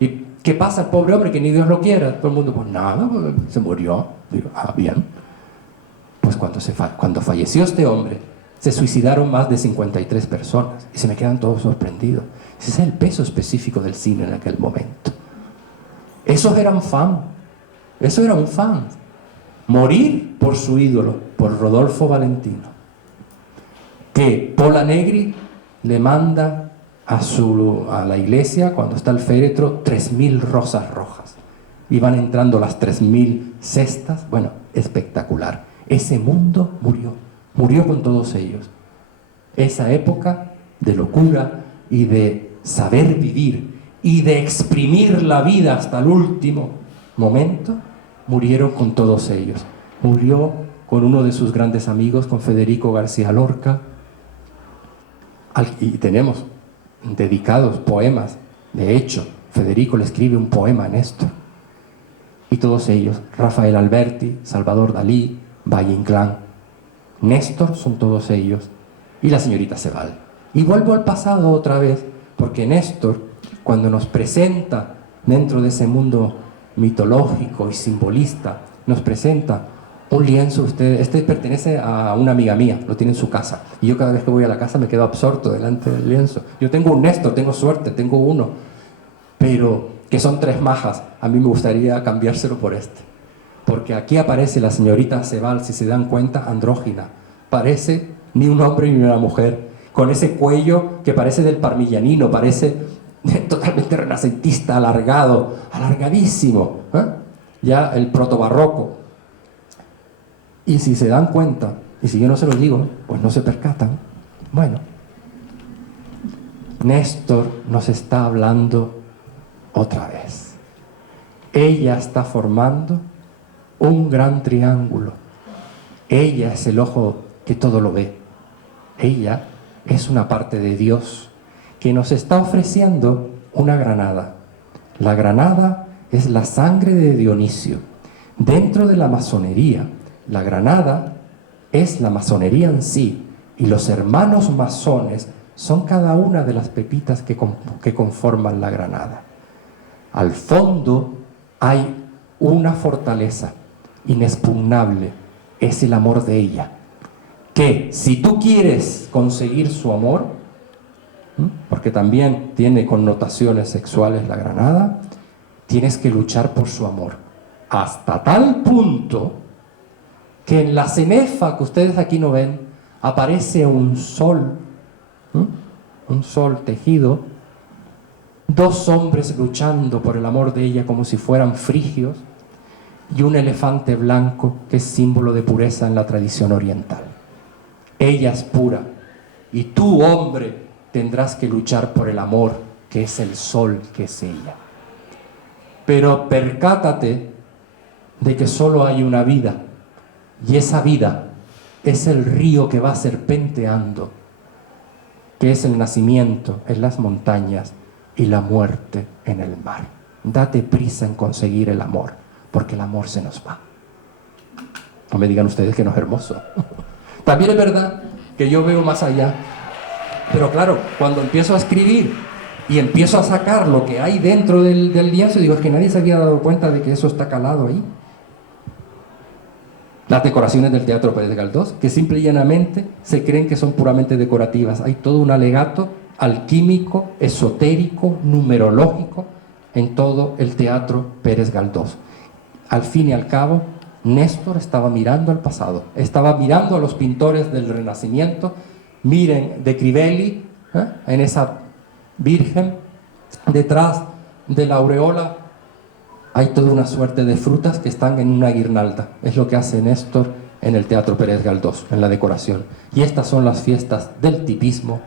¿y qué pasa al pobre hombre que ni Dios lo quiera? Todo el mundo, pues nada, se murió. Digo, bien. Pues cuando falleció este hombre, se suicidaron más de 53 personas, y se me quedan todos sorprendidos. Ese es el peso específico del cine en aquel momento. Esos eran fans. Eso era un fan. Morir por su ídolo, por Rodolfo Valentino. Que Pola Negri le manda a la iglesia, cuando está el féretro, 3.000 rosas rojas. Y van entrando las 3.000 cestas. Bueno, espectacular. Ese mundo murió con todos ellos. Esa época de locura y de saber vivir y de exprimir la vida hasta el último momento, murieron con todos ellos. Murió con uno de sus grandes amigos, con Federico García Lorca, y tenemos dedicados poemas. De hecho, Federico le escribe un poema a Néstor. Y todos ellos, Rafael Alberti, Salvador Dalí, Valle Inclán, Néstor, son todos ellos. Y la señorita Sebald. Y vuelvo al pasado otra vez, porque Néstor, cuando nos presenta dentro de ese mundo mitológico y simbolista, nos presenta un lienzo, este pertenece a una amiga mía, lo tiene en su casa. Y yo cada vez que voy a la casa me quedo absorto delante del lienzo. Yo tengo un Néstor, tengo suerte, tengo uno. Pero que son 3 majas, a mí me gustaría cambiárselo por este. Porque aquí aparece la señorita Sebal, si se dan cuenta, andrógina. Parece ni un hombre ni una mujer. Con ese cuello que parece del parmigianino, parece totalmente renacentista, alargado, alargadísimo. Ya el protobarroco. Y si se dan cuenta, y si yo no se lo digo, pues no se percatan. Bueno, Néstor nos está hablando otra vez. Ella está formando un gran triángulo. Ella es el ojo que todo lo ve. Ella es una parte de Dios que nos está ofreciendo una granada. La granada es la sangre de Dionisio. Dentro de la masonería, la granada es la masonería en sí, y los hermanos masones son cada una de las pepitas que conforman la granada. Al fondo hay una fortaleza inexpugnable, es el amor de ella, que si tú quieres conseguir su amor, porque también tiene connotaciones sexuales la granada, tienes que luchar por su amor, hasta tal punto que en la cenefa que ustedes aquí no ven, aparece un sol tejido, 2 hombres luchando por el amor de ella como si fueran frigios, y un elefante blanco que es símbolo de pureza en la tradición oriental. Ella es pura, y tú, hombre, tendrás que luchar por el amor, que es el sol, que es ella. Pero percátate de que solo hay una vida, y esa vida es el río que va serpenteando, que es el nacimiento en las montañas y la muerte en el mar. Date prisa en conseguir el amor, porque el amor se nos va. No me digan ustedes que no es hermoso. También es verdad que yo veo más allá, pero claro, cuando empiezo a escribir y empiezo a sacar lo que hay dentro del lienzo, digo, es que nadie se había dado cuenta de que eso está calado ahí. Las decoraciones del Teatro Pérez Galdós, que simple y llanamente se creen que son puramente decorativas. Hay todo un alegato alquímico, esotérico, numerológico en todo el Teatro Pérez Galdós. Al fin y al cabo, Néstor estaba mirando al pasado, estaba mirando a los pintores del Renacimiento. Miren, de Crivelli, en esa Virgen, detrás de la aureola, hay toda una suerte de frutas que están en una guirnalda. Es lo que hace Néstor en el Teatro Pérez Galdós, en la decoración. Y estas son las fiestas del tipismo,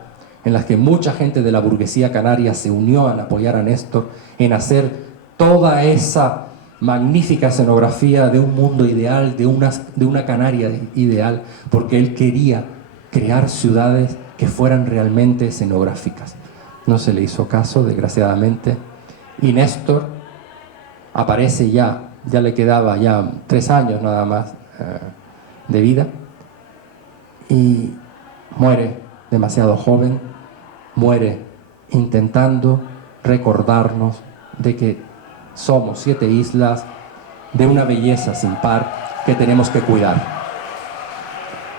en las que mucha gente de la burguesía canaria se unió a apoyar a Néstor en hacer toda esa magnífica escenografía de un mundo ideal, de una Canaria ideal, porque él quería crear ciudades que fueran realmente escenográficas. No se le hizo caso, desgraciadamente, y Néstor aparece ya le quedaba ya 3 años nada más de vida, y muere demasiado joven, muere intentando recordarnos de que somos 7 islas de una belleza sin par que tenemos que cuidar.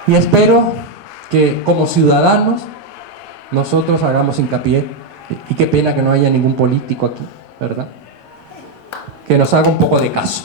Y espero que como ciudadanos nosotros hagamos hincapié, y qué pena que no haya ningún político aquí, ¿verdad?, que nos haga un poco de caso.